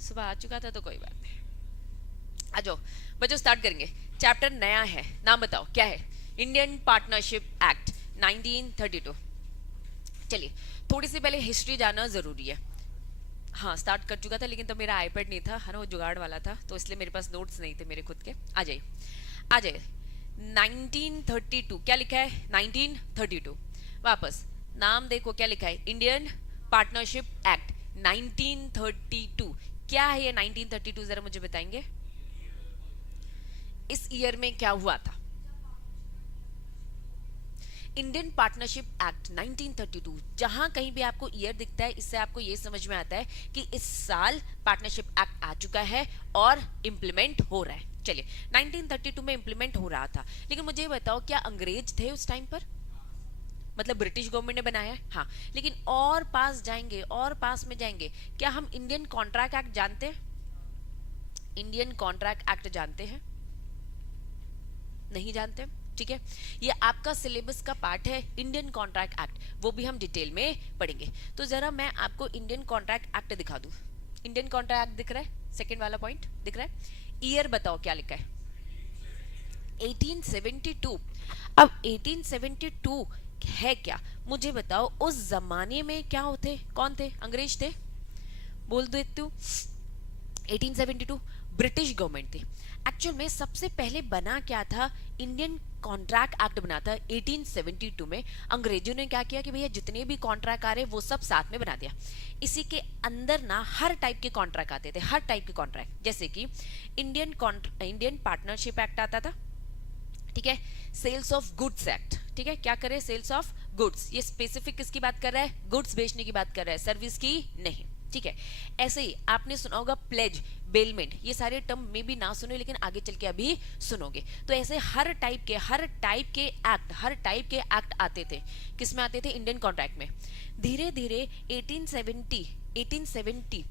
सुबह आ चुका था तो कोई बात नहीं। आ जाओ बच्चों, स्टार्ट करेंगे। चैप्टर नया है, नाम बताओ क्या है? Indian partnership act 1932। चलिए, थोड़ी सी पहले हिस्ट्री जानना जरूरी है। हाँ, स्टार्ट कर चुका था लेकिन तब मेरा आईपैड नहीं था, है ना, वो जुगाड़ वाला था, तो इसलिए मेरे पास नोट्स नहीं थे मेरे खुद के। आ जाइए, आ जाइए। 1932 क्या लिखा है? 1932। वापस नाम देखो क्या लिखा है, इंडियन पार्टनरशिप एक्ट 1932। क्या है ये 1932, जरा मुझे बताएंगे इस ईयर में क्या हुआ था? Indian partnership act 1932। जहां कहीं भी आपको ईयर दिखता है, इससे आपको यह समझ में आता है कि इस साल पार्टनरशिप एक्ट आ चुका है और इंप्लीमेंट हो रहा है। चलिए, 1932 में इंप्लीमेंट हो रहा था, लेकिन मुझे बताओ क्या अंग्रेज थे उस टाइम पर? मतलब ब्रिटिश गवर्नमेंट ने बनाया है, हाँ। लेकिन और पास जाएंगे, और पास में जाएंगे, क्या हम इंडियन कॉन्ट्रैक्ट एक्ट जानते हैं? इंडियन कॉन्ट्रैक्ट एक्ट जानते हैं? नहीं जानते? ठीक है, ये आपका सिलेबस का पार्ट है, इंडियन कॉन्ट्रैक्ट एक्ट, वो भी हम डिटेल में पढ़ेंगे। तो जरा मैं आपको इंडियन कॉन्ट्रैक्ट एक्ट दिखा दूं। इंडियन कॉन्ट्रैक्ट एक्ट दिख रहा है? सेकंड वाला पॉइंट दिख रहा है? ईयर बताओ क्या लिखा है? 1872। अब 1872 है क्या, मुझे बताओ उस जमाने में क्या होते, कौन थे? अंग्रेज थे? बोल दो तू। 1872 ब्रिटिश गवर्नमेंट थी। एक्चुअल में सबसे पहले बना क्या था? इंडियन कॉन्ट्रैक्ट एक्ट बना था 1872 में। अंग्रेजों ने क्या किया कि भैया जितने भी कॉन्ट्रैक्ट आ रहे वो सब साथ में बना दिया। इसी के अंदर ना हर टाइप के कॉन्ट्रैक्ट आते थे, हर टाइप के कॉन्ट्रैक्ट, जैसे कि इंडियन पार्टनरशिप एक्ट आता था, ठीक है। सेल्स ऑफ गुड्स एक्ट, ठीक है, क्या करे? सेल्स ऑफ गुड्स, ये स्पेसिफिक किसकी बात कर रहा है? गुड्स बेचने की बात कर रहा है, सर्विस की नहीं, ठीक है। ऐसे ही आपने सुना होगा प्लेज, बेलमेंट, ये सारे टर्म में भी ना सुने लेकिन आगे चल के अभी सुनोगे। तो ऐसे हर टाइप के एक्ट, हर टाइप के एक्ट आते थे। किस में आते थे? इंडियन कॉन्ट्रैक्ट में। धीरे धीरे 1870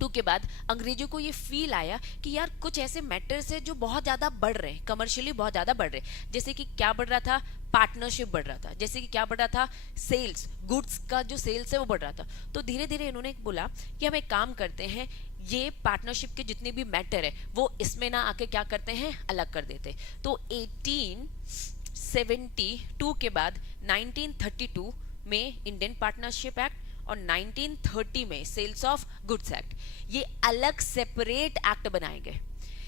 टू के बाद अंग्रेजों को ये फील आया कि यार कुछ ऐसे मैटर्स है जो बहुत ज्यादा बढ़ रहे हैं, कमर्शियली बहुत ज्यादा बढ़ रहे हैं। जैसे कि क्या बढ़ रहा था? पार्टनरशिप बढ़ रहा था। जैसे कि क्या बढ़ रहा था? सेल्स, गुड्स का जो सेल्स है वो बढ़ रहा था। तो धीरे धीरे इन्होंने बोला कि हम एक काम करते हैं, ये पार्टनरशिप के जितने भी मैटर है वो इसमें ना आके क्या करते हैं, अलग कर देते। तो 1872 के बाद 1932 में इंडियन पार्टनरशिप एक्ट और 1930 में सेल्स ऑफ गुड्स एक्ट, ये अलग सेपरेट एक्ट बनाए गए।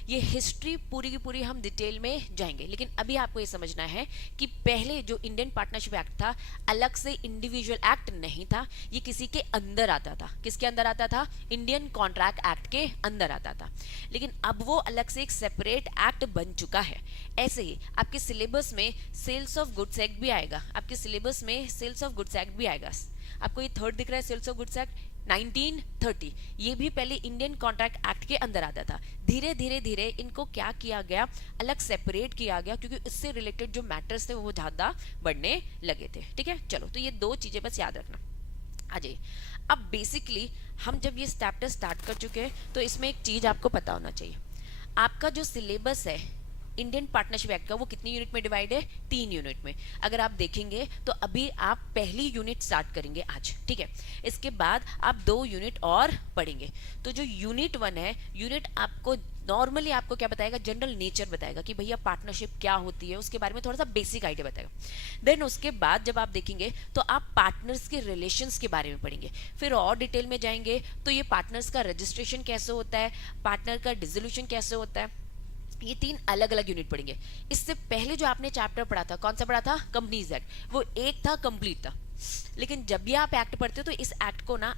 ये हिस्ट्री पूरी की पूरी हम डिटेल में जाएंगे, लेकिन अभी आपको ये समझना है कि पहले जो इंडियन पार्टनरशिप एक्ट था अलग से इंडिविजुअल एक्ट नहीं था, ये किसी के अंदर आता था। किसके अंदर आता था? इंडियन कॉन्ट्रैक्ट एक्ट के अंदर आता था। लेकिन अब वो अलग से एक सेपरेट एक्ट बन चुका है। ऐसे ही आपके सिलेबस में सेल्स ऑफ गुड्स एक्ट भी आएगा, आपके सिलेबस में सेल्स ऑफ गुड्स एक्ट भी आएगा। आपको ये थर्ड दिख रहा है, सेल्स ऑफ गुड्स एक्ट 1930, ये भी पहले इंडियन कॉन्ट्रैक्ट एक्ट के अंदर आता था। धीरे धीरे धीरे इनको क्या किया गया, अलग सेपरेट किया गया, क्योंकि इससे रिलेटेड जो मैटर्स थे वो ज्यादा बढ़ने लगे थे। ठीक है, चलो, तो ये दो चीजें बस याद रखना। आ जाइए, अब बेसिकली हम जब ये चैप्टर स्टार्ट कर चुके हैं तो इसमें एक चीज आपको पता होना चाहिए। आपका जो सिलेबस है इंडियन पार्टनरशिप एक्ट का, वो कितनी यूनिट में डिवाइड है? 3 यूनिट में। अगर आप देखेंगे तो अभी आप पहली यूनिट स्टार्ट करेंगे आज, ठीक है। इसके बाद आप 2 यूनिट और पढ़ेंगे। तो जो यूनिट 1 है, यूनिट आपको नॉर्मली आपको क्या बताएगा? जनरल नेचर बताएगा कि भैया पार्टनरशिप क्या होती है, उसके बारे में थोड़ा सा बेसिक आइडिया बताएगा। देन उसके बाद जब आप देखेंगे तो आप पार्टनर्स के रिलेशंस के बारे में पढ़ेंगे। फिर और डिटेल में जाएंगे तो ये पार्टनर्स का रजिस्ट्रेशन कैसे होता है, पार्टनर का डिसोल्यूशन कैसे होता है, ये 3 अलग अलग यूनिट पढ़ेंगे। इससे पहले जो आपने चैप्टर पढ़ा था, कौन सा पढ़ा था? कंपनीज एक्ट, वो एक था, कंप्लीट था। लेकिन जब भी आप एक्ट पढ़ते हो तो इस एक्ट को ना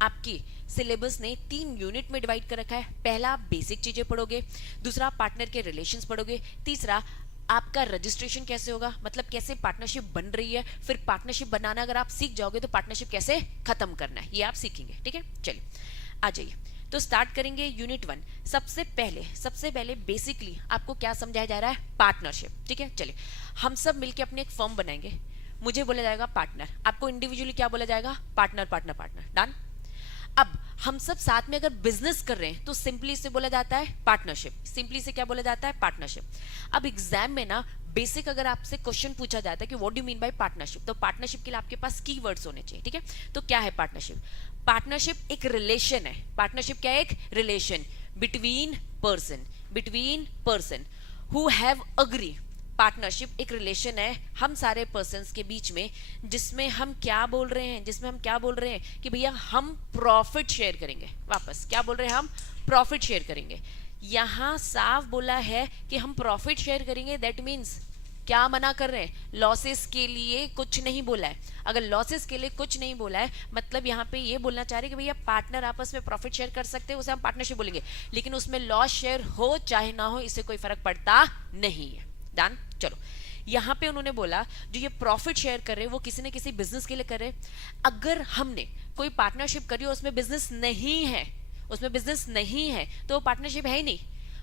आपकी सिलेबस ने 3 यूनिट में डिवाइड कर रखा है। पहला आप बेसिक चीजें पढ़ोगे, दूसरा पार्टनर के रिलेशंस पढ़ोगे, तीसरा आपका रजिस्ट्रेशन कैसे होगा, मतलब कैसे पार्टनरशिप बन रही है, फिर पार्टनरशिप बनाना अगर आप सीख जाओगे तो पार्टनरशिप कैसे खत्म करना है ये आप सीखेंगे। ठीक है, चलिए आ जाइए, तो स्टार्ट करेंगे यूनिट 1। सबसे पहले बेसिकली आपको क्या समझाया जा रहा है? पार्टनरशिप। ठीक है, चलिए हम सब मिलके अपने एक फर्म बनाएंगे। मुझे बोला जाएगा पार्टनर, आपको इंडिविजुअली क्या बोला जाएगा? Partner partner partner, done. अब हम सब साथ में अगर बिजनेस कर रहे हैं तो सिंपली से बोला जाता है पार्टनरशिप। सिंपली से क्या बोला जाता है? पार्टनरशिप। अब एग्जाम में ना बेसिक अगर आपसे क्वेश्चन पूछा जाता है कि what do you mean by partnership, तो पार्टनरशिप के लिए आपके पास कीवर्ड्स होने चाहिए। ठीक है, तो क्या है पार्टनरशिप? पार्टनरशिप एक रिलेशन है, पार्टनरशिप क्या है, एक relation between person who have agree. Partnership एक रिलेशन है हम सारे पर्सन्स के बीच में, जिसमें हम क्या बोल रहे हैं, कि भैया हम प्रॉफिट शेयर करेंगे। वापस क्या बोल रहे हैं, हम प्रॉफिट शेयर करेंगे। यहां साफ बोला है कि हम प्रॉफिट शेयर करेंगे, दैट मीन्स क्या मना कर रहे हैं, लॉसेस के लिए कुछ नहीं बोला है। अगर लॉसेस के लिए कुछ नहीं बोला है, मतलब यहाँ पे ये बोलना चाह रहे हैं कि भैया पार्टनर आपस में प्रॉफिट शेयर कर सकते हैं, उसे हम पार्टनरशिप बोलेंगे, लेकिन उसमें लॉस शेयर हो चाहे ना हो, इससे कोई फर्क पड़ता नहीं है। डन। चलो, यहाँ पे उन्होंने बोला जो ये प्रॉफिट शेयर कर रहे हैं वो किसी न किसी बिजनेस के लिए कर रहे हैं। अगर हमने कोई पार्टनरशिप करी और उसमें बिजनेस नहीं है, तो वो पार्टनरशिप है ही नहीं।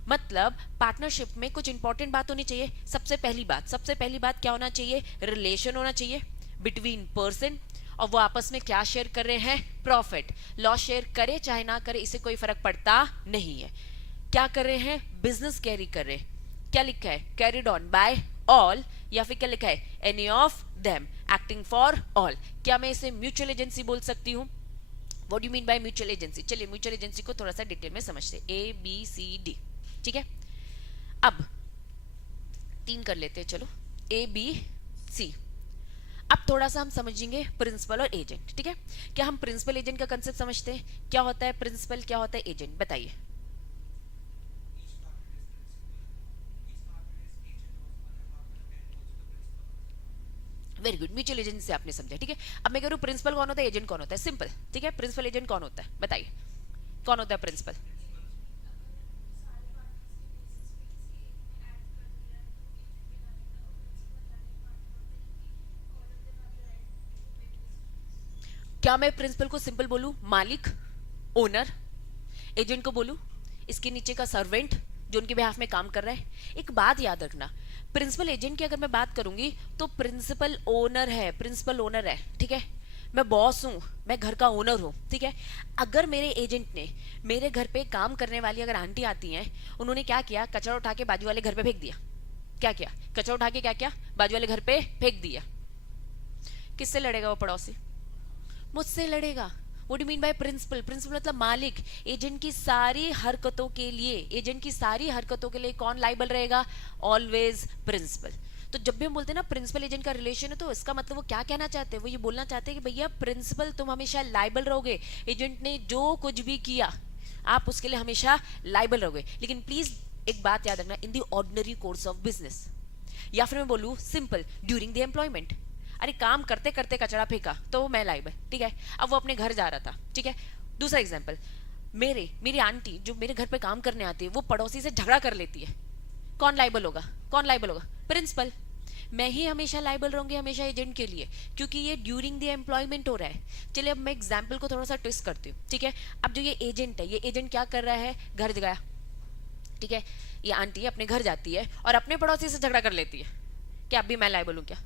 मतलब पार्टनरशिप में कुछ इंपॉर्टेंट बात होनी चाहिए। सबसे पहली बात क्या होना चाहिए, रिलेशन होना चाहिए बिटवीन पर्सन, और वो आपस में क्या शेयर कर रहे हैं, प्रॉफिट। लॉस शेयर करे चाहे ना करे, इससे कोई फर्क पड़ता नहीं है। क्या कर रहे हैं, बिजनेस कैरी कर रहे हैं। क्या लिखा है, कैरिड ऑन बाय ऑल, या फिर क्या लिखा है, any of them, acting for all. क्या मैं इसे म्यूचुअल एजेंसी बोल सकती हूँ? What do mean by mutual agency? चलिए म्यूचुअल एजेंसी को थोड़ा सा डिटेल में समझते हैं। ABCD, ठीक है। अब 3 कर लेते हैं, चलो ABC। अब थोड़ा सा हम समझेंगे प्रिंसिपल और एजेंट, ठीक है। क्या हम प्रिंसिपल एजेंट का कंसेप्ट समझते हैं? क्या होता है प्रिंसिपल, क्या होता है एजेंट, बताइए। वेरी गुड, म्यूचुअल एजेंट से आपने समझा, ठीक है। अब मैं कह रहा हूं प्रिंसिपल कौन होता है, एजेंट कौन होता है, सिंपल, ठीक है। प्रिंसिपल एजेंट कौन होता है, बताइए कौन होता है प्रिंसिपल? क्या मैं प्रिंसिपल को सिंपल बोलूं, मालिक, ओनर। एजेंट को बोलूं इसके नीचे का सर्वेंट जो उनके बिहाफ में काम कर रहा है। एक बात याद रखना, प्रिंसिपल एजेंट की अगर मैं बात करूंगी तो प्रिंसिपल ओनर है, ठीक है। मैं बॉस हूं, मैं घर का ओनर हूं, ठीक है। अगर मेरे एजेंट ने मेरे घर पे काम करने वाली अगर आंटी आती हैं, उन्होंने क्या किया, कचरा उठा के बाजू वाले घर पे फेंक दिया। क्या किया, कचरा उठा के क्या किया, बाजू वाले घर पे फेंक दिया। किससे लड़ेगा वो पड़ोसी? मुझसे लड़ेगा। What do mean by principal? Principal मतलब मालिक। एजेंट की सारी हरकतों के लिए कौन लाइबल रहेगा? Always principal. तो जब भी हम बोलते हैं ना प्रिंसिपल एजेंट का रिलेशन है, तो इसका मतलब वो क्या कहना चाहते हैं, वो ये बोलना चाहते हैं कि भैया प्रिंसिपल तुम हमेशा लाइबल रहोगे, एजेंट ने जो कुछ भी किया आप उसके लिए हमेशा लाइबल रहोगे। लेकिन प्लीज एक बात याद रखना, इन दी ऑर्डिनरी कोर्स ऑफ बिजनेस, या फिर मैं बोलूं सिंपल, ड्यूरिंग द एम्प्लॉयमेंट। अरे काम करते करते कचरा फेंका तो मैं लाइबल, ठीक है। अब वो अपने घर जा रहा था, ठीक है। दूसरा एग्जांपल, मेरी आंटी जो मेरे घर पे काम करने आती है वो पड़ोसी से झगड़ा कर लेती है, कौन लाइबल होगा? प्रिंसिपल। मैं ही हमेशा लाइबल रहूंगी, हमेशा एजेंट के लिए, क्योंकि ये ड्यूरिंग द एम्प्लॉयमेंट हो रहा है। चलिए अब मैं एग्जाम्पल को थोड़ा सा ट्विस्ट करती हूँ, ठीक है। अब जो ये एजेंट है, ये एजेंट क्या कर रहा है, घर गया, ठीक है। ये आंटी अपने घर जाती है और अपने पड़ोसी से झगड़ा कर लेती है, क्या अब भी मैं लाइबल हूँ क्या?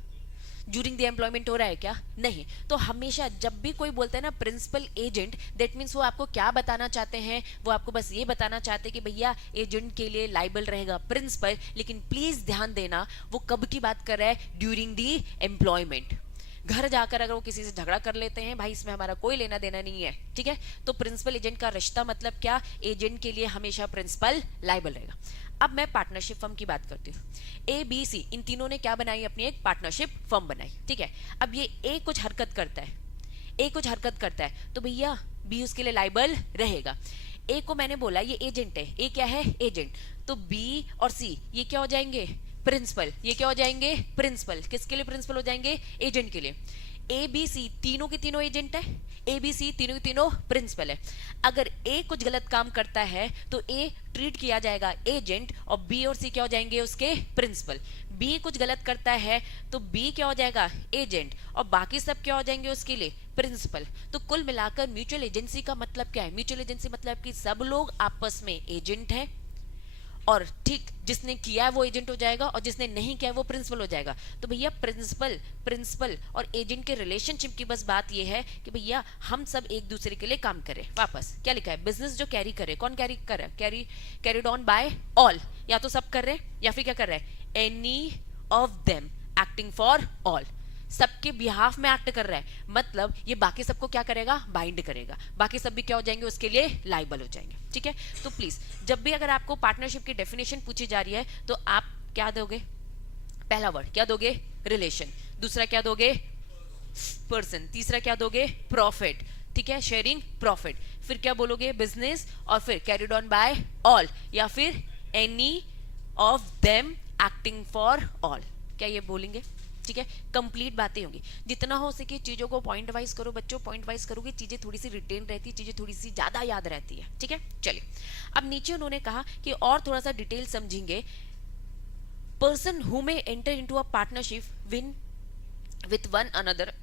ड्यूरिंग द एम्प्लॉयमेंट हो रहा है क्या? नहीं। तो हमेशा जब भी कोई बोलता है ना प्रिंसिपल एजेंट, दैट मीन्स वो आपको क्या बताना चाहते हैं, वो आपको बस ये बताना चाहते हैं कि भैया एजेंट के लिए लाइबल रहेगा प्रिंसिपल। लेकिन प्लीज ध्यान देना वो कब की बात कर रहा है, ड्यूरिंग द एम्प्लॉयमेंट। घर जाकर अगर वो किसी से झगड़ा कर लेते हैं, भाई इसमें हमारा कोई लेना देना नहीं है, ठीक है। तो प्रिंसिपल एजेंट का रिश्ता मतलब क्या, एजेंट के लिए हमेशा प्रिंसिपल लाइबल रहेगा। अब मैं पार्टनरशिप फर्म की बात करती हूँ। ABC इन तीनों ने क्या बनाई, अपनी एक पार्टनरशिप फर्म बनाई, ठीक है। अब ये A कुछ हरकत करता है तो भैया B उसके लिए लाइबल रहेगा। A को मैंने बोला ये एजेंट है, A क्या है, एजेंट। तो B और C ये क्या हो जाएंगे, प्रिंसिपल। ये क्या हो जाएंगे, प्रिंसिपल। किसके लिए प्रिंसिपल हो जाएंगे, एजेंट के लिए। ABC तीनों के तीनों एजेंट है, ABC तीनों के तीनों प्रिंसिपल है। अगर A कुछ गलत काम करता है तो A ट्रीट किया जाएगा एजेंट, और B और C क्या हो जाएंगे, उसके प्रिंसिपल। B कुछ गलत करता है तो B क्या हो जाएगा, एजेंट, और बाकी सब क्या हो जाएंगे उसके लिए, प्रिंसिपल। तो कुल मिलाकर म्यूचुअल एजेंसी का मतलब क्या है, म्यूचुअल एजेंसी मतलब कि सब लोग आपस में एजेंट है, और ठीक जिसने किया है वो एजेंट हो जाएगा और जिसने नहीं किया है वो प्रिंसिपल हो जाएगा। तो भैया प्रिंसिपल और एजेंट के रिलेशनशिप की बस बात ये है कि भैया हम सब एक दूसरे के लिए काम करें। वापस क्या लिखा है, बिजनेस जो कैरी करे, कौन कैरी कर रहा है, कैरीड ऑन बाय ऑल। या तो सब कर रहे हैं या फिर क्या कर रहे हैं, any of them acting for all. सबके बिहाफ में एक्ट कर रहा है, मतलब ये बाकी सबको क्या करेगा, बाइंड करेगा, बाकी सब भी क्या हो जाएंगे, उसके लिए लाइबल हो जाएंगे। ठीक है, तो प्लीज जब भी अगर आपको पार्टनरशिप की डेफिनेशन पूछी जा रही है तो आप क्या दोगे, पहला वर्ड क्या दोगे, रिलेशन, दूसरा क्या दोगे, पर्सन, तीसरा क्या दोगे, प्रॉफिट, ठीक है, शेयरिंग प्रॉफिट, फिर क्या बोलोगे, बिजनेस, और फिर कैरिड ऑन बाय ऑल, या फिर any of them acting for all, क्या ये बोलेंगे। ठीक है, कंप्लीट बातें होंगी, जितना हो सके चीजों को पॉइंट वाइज करो बच्चों, पॉइंट वाइज करोगे चीजें थोड़ी सी रिटेन रहती है, चीजें थोड़ी सी ज्यादा याद रहती है। ठीक है, चलिए अब नीचे उन्होंने कहा कि और थोड़ा सा डिटेल समझेंगे, person who may enter into a partnership win with one another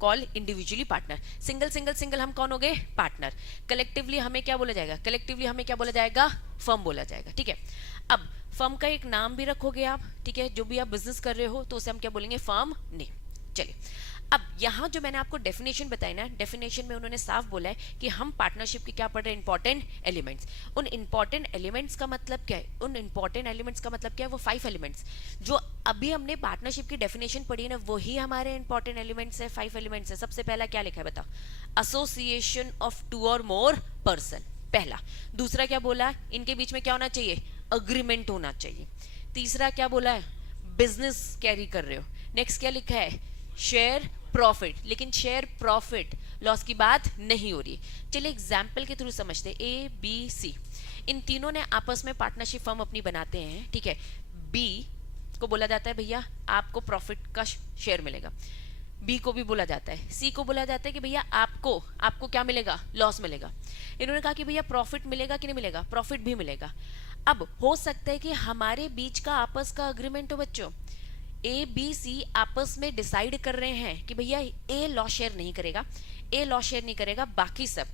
call individually partner, single single single हम कौन हो गए, पार्टनर, कलेक्टिवली हमें क्या बोला जाएगा, कलेक्टिवली हमें क्या बोला जाएगा, फर्म बोला जाएगा। ठीक है, अब फर्म का एक नाम भी रखोगे आप, ठीक है, जो भी आप बिजनेस कर रहे हो तो उसे हम क्या बोलेंगे, फर्म नेम। चलिए अब यहाँ जो मैंने आपको डेफिनेशन बताई ना, डेफिनेशन में उन्होंने साफ बोला है कि हम पार्टनरशिप के क्या पढ़ रहे हैं, इंपॉर्टेंट एलिमेंट्स। उन इंपॉर्टेंट एलिमेंट्स का मतलब क्या है, उन इंपॉर्टेंट एलिमेंट्स का मतलब क्या है, वो 5 एलिमेंट्स जो अभी हमने पार्टनरशिप की डेफिनेशन पढ़ी है ना, वही हमारे इंपॉर्टेंट एलिमेंट्स है, 5 एलिमेंट्स है। सबसे पहला क्या लिखा है बताओ, एसोसिएशन ऑफ 2 और मोर पर्सन, पहला। दूसरा क्या बोला, इनके बीच में क्या होना चाहिए, अग्रीमेंट होना चाहिए। तीसरा क्या बोला है, बिजनेस कैरी कर रहे हो। नेक्स्ट क्या लिखा है, शेयर प्रॉफिट, लेकिन शेयर प्रॉफिट लॉस की बात नहीं हो रही। चलिए एग्जाम्पल के थ्रू समझते हैं, ए बी सी इन तीनों ने आपस में पार्टनरशिप फर्म अपनी बनाते हैं। ठीक है, बी को बोला जाता है भैया आपको प्रॉफिट का शेयर मिलेगा, बी को भी बोला जाता है, सी को बोला जाता है कि भैया आपको क्या मिलेगा, लॉस मिलेगा। इन्होंने कहा कि भैया प्रॉफिट मिलेगा कि नहीं मिलेगा, प्रॉफिट भी मिलेगा। अब हो सकता है कि हमारे बीच का आपस का अग्रीमेंट हो बच्चों, ए बी सी आपस में डिसाइड कर रहे हैं कि भैया ए लॉस शेयर नहीं करेगा, ए लॉस शेयर नहीं करेगा, बाकी सब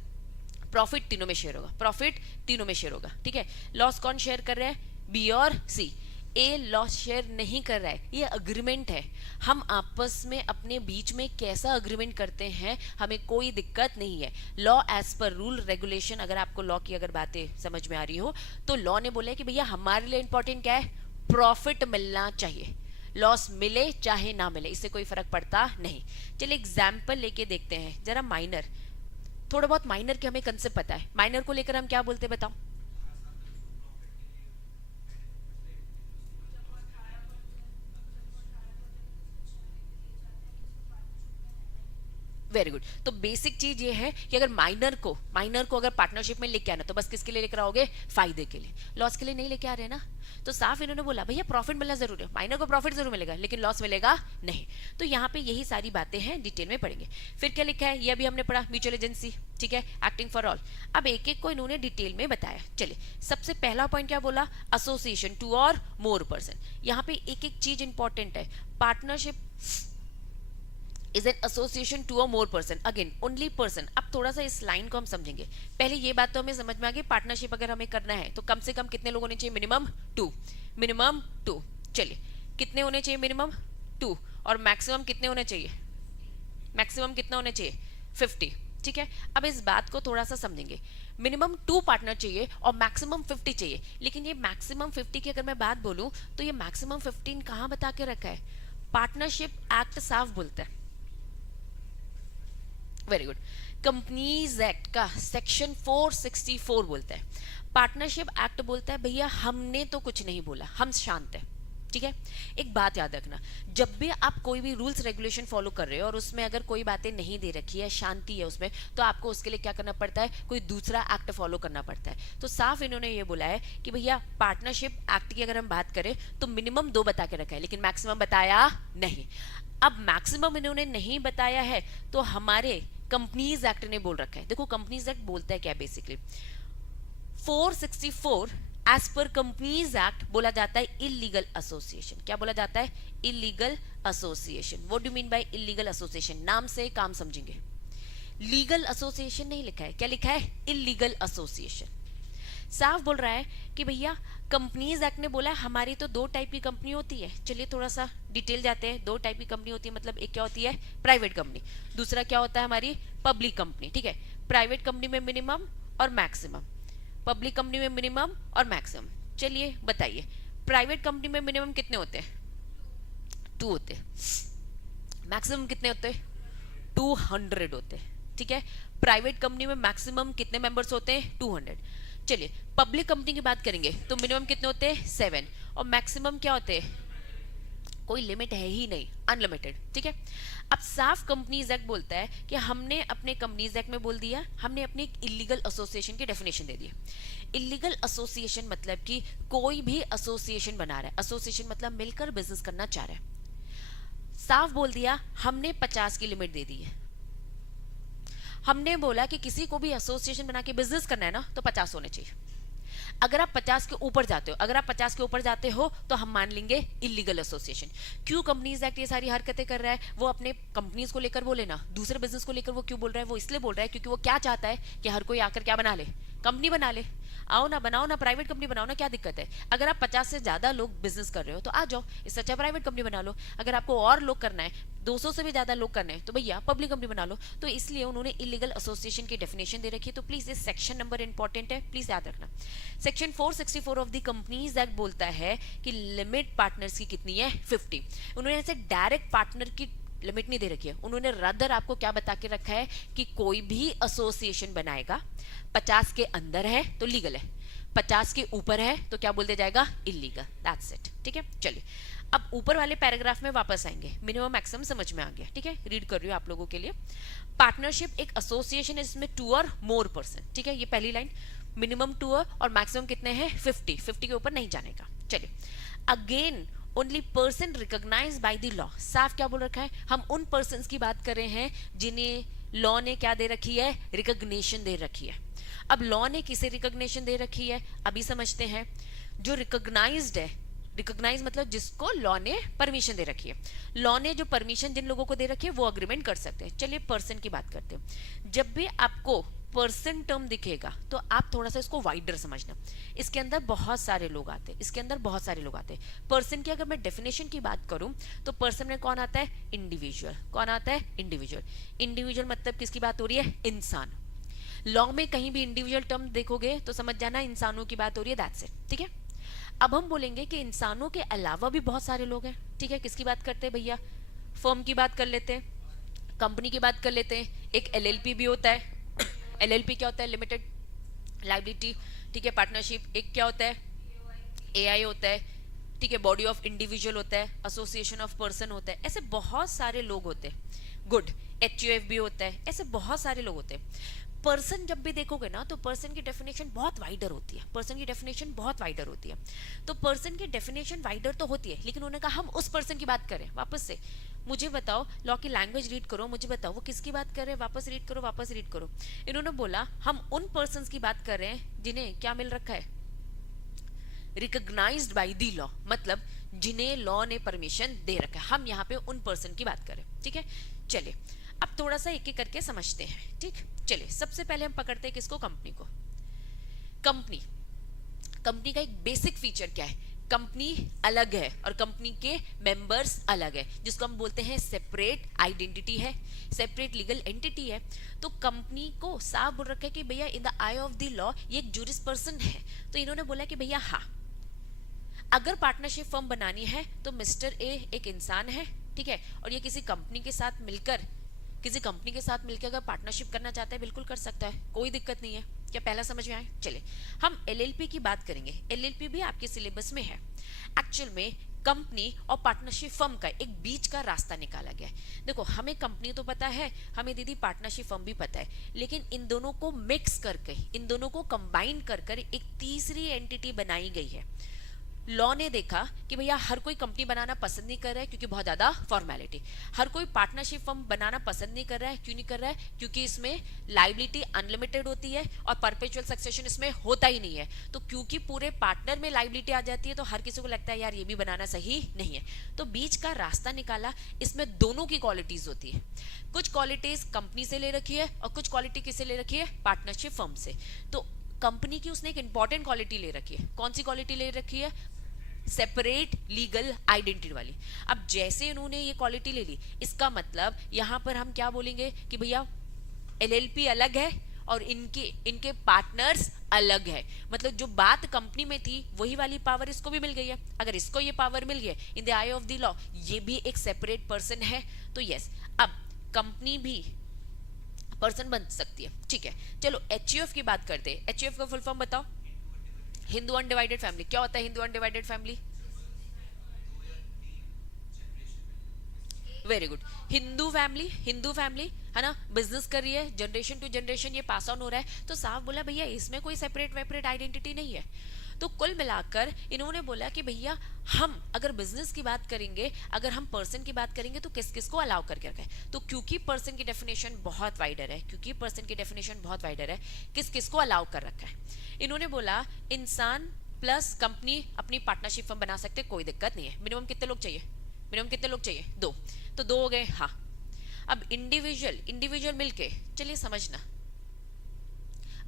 प्रॉफिट तीनों में शेयर होगा, प्रॉफिट तीनों में शेयर होगा। ठीक है, लॉस कौन शेयर कर रहा है, बी और सी। ए लॉस शेयर नहीं कर रहा है, ये अग्रीमेंट है। हम आपस में अपने बीच में कैसा अग्रीमेंट करते हैं हमें कोई दिक्कत नहीं है। Law as per rule regulation, अगर आपको लॉ की अगर बातें समझ में आ रही हो तो लॉ ने बोला है कि भैया हमारे लिए इंपॉर्टेंट क्या है, प्रॉफिट मिलना चाहिए, लॉस मिले चाहे ना मिले इससे कोई फर्क पड़ता नहीं। चलिए एग्जाम्पल लेके देखते हैं जरा, माइनर, थोड़ा बहुत माइनर के हमें कंसेप्ट पता है, माइनर को लेकर हम क्या बोलते हैं बताओ, वेरी गुड। तो बेसिक चीज ये है कि अगर माइनर को अगर पार्टनरशिप में लेके आना तो बस किसके लिए लेकर आओगे, फायदे के लिए, लॉस के लिए नहीं लेके आ रहे ना। तो साफ इन्होंने बोला भैया प्रॉफिट मिलना जरूर है, माइनर को प्रॉफिट जरूर मिलेगा लेकिन लॉस मिलेगा नहीं। तो यहाँ पे यही सारी बातें हैं, डिटेल में पढ़ेंगे। फिर क्या लिखा है, ये भी हमने पढ़ा, म्यूचुअल एजेंसी, ठीक है, एक्टिंग फॉर ऑल। अब एक एक को इन्होंने डिटेल में बताया। चलिए सबसे पहला पॉइंट क्या बोला, एसोसिएशन 2 और मोर पर्सन। यहाँ पे एक एक चीज इंपॉर्टेंट है, पार्टनरशिप इज एन एसोसिएशन 2 और more person, again only person. अब थोड़ा सा इस लाइन को हम समझेंगे। पहले ये बात तो हमें समझ में आ गई, पार्टनरशिप अगर हमें करना है तो कम से कम कितने लोग होने चाहिए, मिनिमम 2, मिनिमम 2। चलिए कितने होने चाहिए, मिनिमम 2, और मैक्सिमम कितने होने चाहिए, मैक्सिमम कितना होने चाहिए, 50। ठीक है, अब इस बात को थोड़ा सा समझेंगे, मिनिमम 2 पार्टनर चाहिए और मैक्सिमम 50 चाहिए। लेकिन ये मैक्सिमम 50 की अगर मैं बात बोलूं तो ये मैक्सिमम 15 कहां बता के रखा है, पार्टनरशिप एक्ट साफ बोलता है। वेरी गुड, कंपनीज एक्ट का सेक्शन 464 बोलता है, पार्टनरशिप एक्ट बोलता है भैया हमने तो कुछ नहीं बोला, हम शांत है। ठीक है, एक बात याद रखना, जब भी आप कोई भी रूल्स रेगुलेशन फॉलो कर रहे हो और उसमें अगर कोई बातें नहीं दे रखी है, शांति है उसमें, तो आपको उसके लिए क्या करना पड़ता है, कोई दूसरा एक्ट फॉलो करना पड़ता है। तो साफ इन्होंने ये बोला है कि भैया पार्टनरशिप एक्ट की अगर हम बात करें तो मिनिमम 2 बता के रखा है लेकिन मैक्सिमम बताया नहीं। अब मैक्सिमम इन्होंने नहीं बताया है तो हमारे कंपनीज एक्ट ने बोल रखा है। देखो कंपनीज एक्ट बोलता है क्या, basically 464 as per companies act बोला जाता है इलीगल एसोसिएशन। क्या बोला जाता है, illegal association. What do mean by illegal association, नाम से काम समझेंगे। लीगल एसोसिएशन नहीं लिखा है, क्या लिखा है, इलीगल एसोसिएशन। साफ बोल रहा है कि भैया कंपनीज एक्ट ने बोला है हमारी तो 2 टाइप की कंपनी होती है। चलिए थोड़ा सा डिटेल जाते हैं। 2 टाइप की कंपनी होती है, मतलब एक क्या होती है, प्राइवेट कंपनी, दूसरा क्या होता है हमारी पब्लिक कंपनी। ठीक है, प्राइवेट कंपनी में मिनिमम और मैक्सिमम, पब्लिक कंपनी में मिनिमम और मैक्सिमम। चलिए बताइए प्राइवेट कंपनी में मिनिमम कितने होते हैं, 2 होते हैं, मैक्सिमम कितने होते? 200 होते हैं, ठीक है। प्राइवेट कंपनी में मैक्सिमम कितने मेंबर्स होते हैं? 200। चलिए पब्लिक कंपनी की बात करेंगे तो मिनिमम कितने होते हैं? 7। और मैक्सिमम क्या होते हैं? कोई लिमिट है ही नहीं, अनलिमिटेड, ठीक है। अब साफ कंपनीज एक्ट बोलता है कि हमने अपने कंपनीज एक्ट में बोल दिया, हमने अपनी एक इलीगल एसोसिएशन की डेफिनेशन दे दी। इलीगल एसोसिएशन मतलब कि कोई भी एसोसिएशन बना रहा है, एसोसिएशन मतलब मिलकर बिजनेस करना चाह रहा है। साफ बोल दिया, हमने 50 की लिमिट दे दी है। हमने बोला कि किसी को भी एसोसिएशन बना के बिजनेस करना है ना तो 50 होने चाहिए। अगर आप 50 के ऊपर जाते हो, अगर आप 50 के ऊपर जाते हो तो हम मान लेंगे इलीगल एसोसिएशन। क्यों कंपनीज एक्ट ये सारी हरकतें कर रहा है? वो अपने कंपनीज को लेकर बोले ना, दूसरे बिजनेस को लेकर वो क्यों बोल रहा है? वो इसलिए बोल रहा है क्योंकि वो क्या चाहता है कि हर कोई आकर क्या बना ले? कंपनी बना ले। आओ ना, बनाओ ना, प्राइवेट कंपनी बनाओ ना, क्या दिक्कत है? अगर आप 50 से ज्यादा लोग बिजनेस कर रहे हो तो आ जाओ, इससे अच्छा प्राइवेट कंपनी बना लो। अगर आपको और लोग करना है, 200 से भी ज्यादा लोग करने हैं तो भैया पब्लिक कंपनी बना लो। तो इसलिए उन्होंने इलीगल एसोसिएशन की डेफिनेशन दे रखी है। तो प्लीज ये सेक्शन नंबर इंपॉर्टेंट है, प्लीज याद रखना। Section 464 of the companies act बोलता है कि लिमिट पार्टनर्स की कितनी है? 50। उन्होंने ऐसे डायरेक्ट पार्टनर की लिमिट नहीं दे रखी है, उन्होंने रदर आपको क्या बता के रखा है कि कोई भी एसोसिएशन बनाएगा 50 के अंदर है तो लीगल है, 50 के ऊपर है तो क्या बोल दिया जाएगा? इलीगल। दैट्स इट, ठीक है। चलिए अब ऊपर वाले पैराग्राफ में वापस आएंगे। मिनिमम मैक्सिमम समझ में आ गया, ठीक है। रीड कर रही हूँ आप लोगों के लिए। पार्टनरशिप एक एसोसिएशन है जिसमें 2 और मोर पर्सन, ठीक है। ये पहली लाइन, मिनिमम 2 और मैक्सिमम कितने हैं? 50। 50 के ऊपर नहीं जाने का। चलिए again only person recognise by the law. साफ क्या बोल रखा है? हम उन पर्सन की बात कर रहे हैं जिन्हें लॉ ने क्या दे रखी है? रिकॉग्निशन दे रखी है। अब लॉ ने किसे रिकॉग्निशन दे रखी है अभी समझते हैं। जो रिकॉग्नाइज्ड है, रिकॉग्नाइज मतलब जिसको लॉ ने परमिशन दे रखी है। लॉ ने जो परमिशन जिन लोगों को दे रखी है वो अग्रीमेंट कर सकते हैं। चलिए पर्सन की बात करते हैं। जब भी आपको पर्सन टर्म दिखेगा तो आप थोड़ा सा इसको वाइडर समझना। इसके अंदर बहुत सारे लोग आते हैं, इसके अंदर बहुत सारे लोग आते हैं। पर्सन की अगर मैं डेफिनेशन की बात करूं तो पर्सन में कौन आता है? इंडिविजुअल। कौन आता है? इंडिविजुअल। इंडिविजुअल मतलब किसकी बात हो रही है? इंसान। लॉ में कहीं भी इंडिविजुअल टर्म देखोगे तो समझ जाना इंसानों की बात हो रही है। दैट्स इट, ठीक है। अब हम बोलेंगे कि इंसानों के अलावा भी बहुत सारे लोग हैं, ठीक है। किसकी बात करते हैं भैया? फर्म की बात कर लेते हैं, कंपनी की बात कर लेते हैं। एक एलएलपी भी होता है। एलएलपी क्या होता है? लिमिटेड लाइबिलिटी, ठीक है। पार्टनरशिप एक क्या होता है? एआई होता है, ठीक है। बॉडी ऑफ इंडिविजुअल होता है, एसोसिएशन ऑफ पर्सन होता है। ऐसे बहुत सारे लोग होते हैं। गुड, एचयूएफ भी होता है। ऐसे बहुत सारे लोग होते हैं। पर्सन जब भी देखोगे ना तो पर्सन की डेफिनेशन बहुत वाइडर होती है। पर्सन की डेफिनेशन बहुत वाइडर होती है। तो पर्सन की डेफिनेशन वाइडर तो होती है, लेकिन उन्होंने कहा हम उस पर्सन की बात करें। वापस से मुझे बताओ, लॉ की लैंग्वेज रीड करो, मुझे बताओ वो किसकी बात कर रहे हैं? वापस रीड करो, वापस रीड करो। इन्होंने बोला हम उन पर्सन की बात कर रहे हैं जिन्हें क्या मिल रखा है? रिकॉग्नाइज्ड बाय द लॉ, मतलब जिन्हें लॉ ने परमिशन दे रखा है। हम यहाँ पे उन पर्सन की बात करें, ठीक है। चलिए अब थोड़ा सा एक एक करके समझते हैं, ठीक। चलिए सबसे पहले हम पकड़ते हैं किसको? कंपनी को। कंपनी, कंपनी का एक बेसिक फीचर क्या है? कंपनी अलग है और कंपनी के मेंबर्स अलग है, जिसको हम बोलते हैं सेपरेट आइडेंटिटी है, सेपरेट लीगल एंटिटी है। तो कंपनी को साफ बोल रखा है कि भैया in the I of the law ये एक जूरिस पर्सन है। तो इन्होंने बोला कि भैया हाँ, अगर पार्टनरशिप फर्म बनानी है तो मिस्टर ए एक इंसान है, ठीक है। और ये किसी कंपनी के साथ मिलकर अगर पार्टनरशिप करना चाहता है बिल्कुल कर सकता है, कोई दिक्कत नहीं है। क्या पहला समझ में आए? चले हम एलएलपी की बात करेंगे। एलएलपी भी आपके सिलेबस में है। एक्चुअल में कंपनी और पार्टनरशिप फर्म का एक बीच का रास्ता निकाला गया है। देखो हमें कंपनी तो पता है, हमें दीदी पार्टनरशिप फर्म भी पता है, लेकिन इन दोनों को मिक्स करके, इन दोनों को कंबाइन कर एक तीसरी एंटिटी बनाई गई है। लॉ ने देखा कि भैया हर कोई कंपनी बनाना पसंद नहीं कर रहा है क्योंकि बहुत ज्यादा फॉर्मेलिटी। हर कोई पार्टनरशिप फर्म बनाना पसंद नहीं कर रहा है, क्यों नहीं कर रहा है? क्योंकि इसमें लाइबिलिटी अनलिमिटेड होती है और परपेचुअल सक्सेशन इसमें होता ही नहीं है। तो क्योंकि पूरे पार्टनर में लाइबिलिटी आ जाती है तो हर किसी को लगता है यार ये भी बनाना सही नहीं है। तो बीच का रास्ता निकाला। इसमें दोनों की क्वालिटीज होती है। कुछ क्वालिटीज कंपनी से ले रखी है और कुछ क्वालिटी किससे ले रखी है? पार्टनरशिप फर्म से। तो कंपनी की उसने एक इंपॉर्टेंट क्वालिटी ले रखी है। कौन सी क्वालिटी ले रखी है? सेपरेट लीगल आइडेंटिटी वाली। अब जैसे उन्होंने ये क्वालिटी ले ली, इसका मतलब यहां पर हम क्या बोलेंगे कि भैया एलएलपी अलग है और इनके इनके पार्टनर्स अलग है। मतलब जो बात कंपनी में थी वही वाली पावर इसको भी मिल गई है। अगर इसको ये पावर मिल गई in the I of the law, ये भी एक सेपरेट पर्सन है। तो यस, अब कंपनी भी पर्सन बन सकती है। ठीक है, चलो एचयूएफ की बात करते हैं। एचयूएफ का फुल फॉर्म बताओ। Hindu undivided family. क्या होता है Hindu undivided family? Very good. Hindu family है ना, बिजनेस कर रही है, जनरेशन टू जनरेशन ये पास ऑन हो रहा है। तो साफ बोला भैया इसमें कोई सेपरेट वेपरेट आइडेंटिटी नहीं है। तो कुल मिलाकर इन्होंने बोला कि भैया हम अगर बिजनेस की बात करेंगे, अगर हम पर्सन की बात करेंगे तो किस किस को अलाउ करके रखा है। तो क्योंकि पर्सन की डेफिनेशन बहुत वाइडर है, किस किस को अलाउ कर रखा है। इन्होंने बोला इंसान प्लस कंपनी अपनी पार्टनरशिप फर्म बना सकते, कोई दिक्कत नहीं है। मिनिमम कितने लोग चाहिए? दो। तो दो हो गए। हाँ, अब इंडिविजुअल मिलके, चलिए समझना।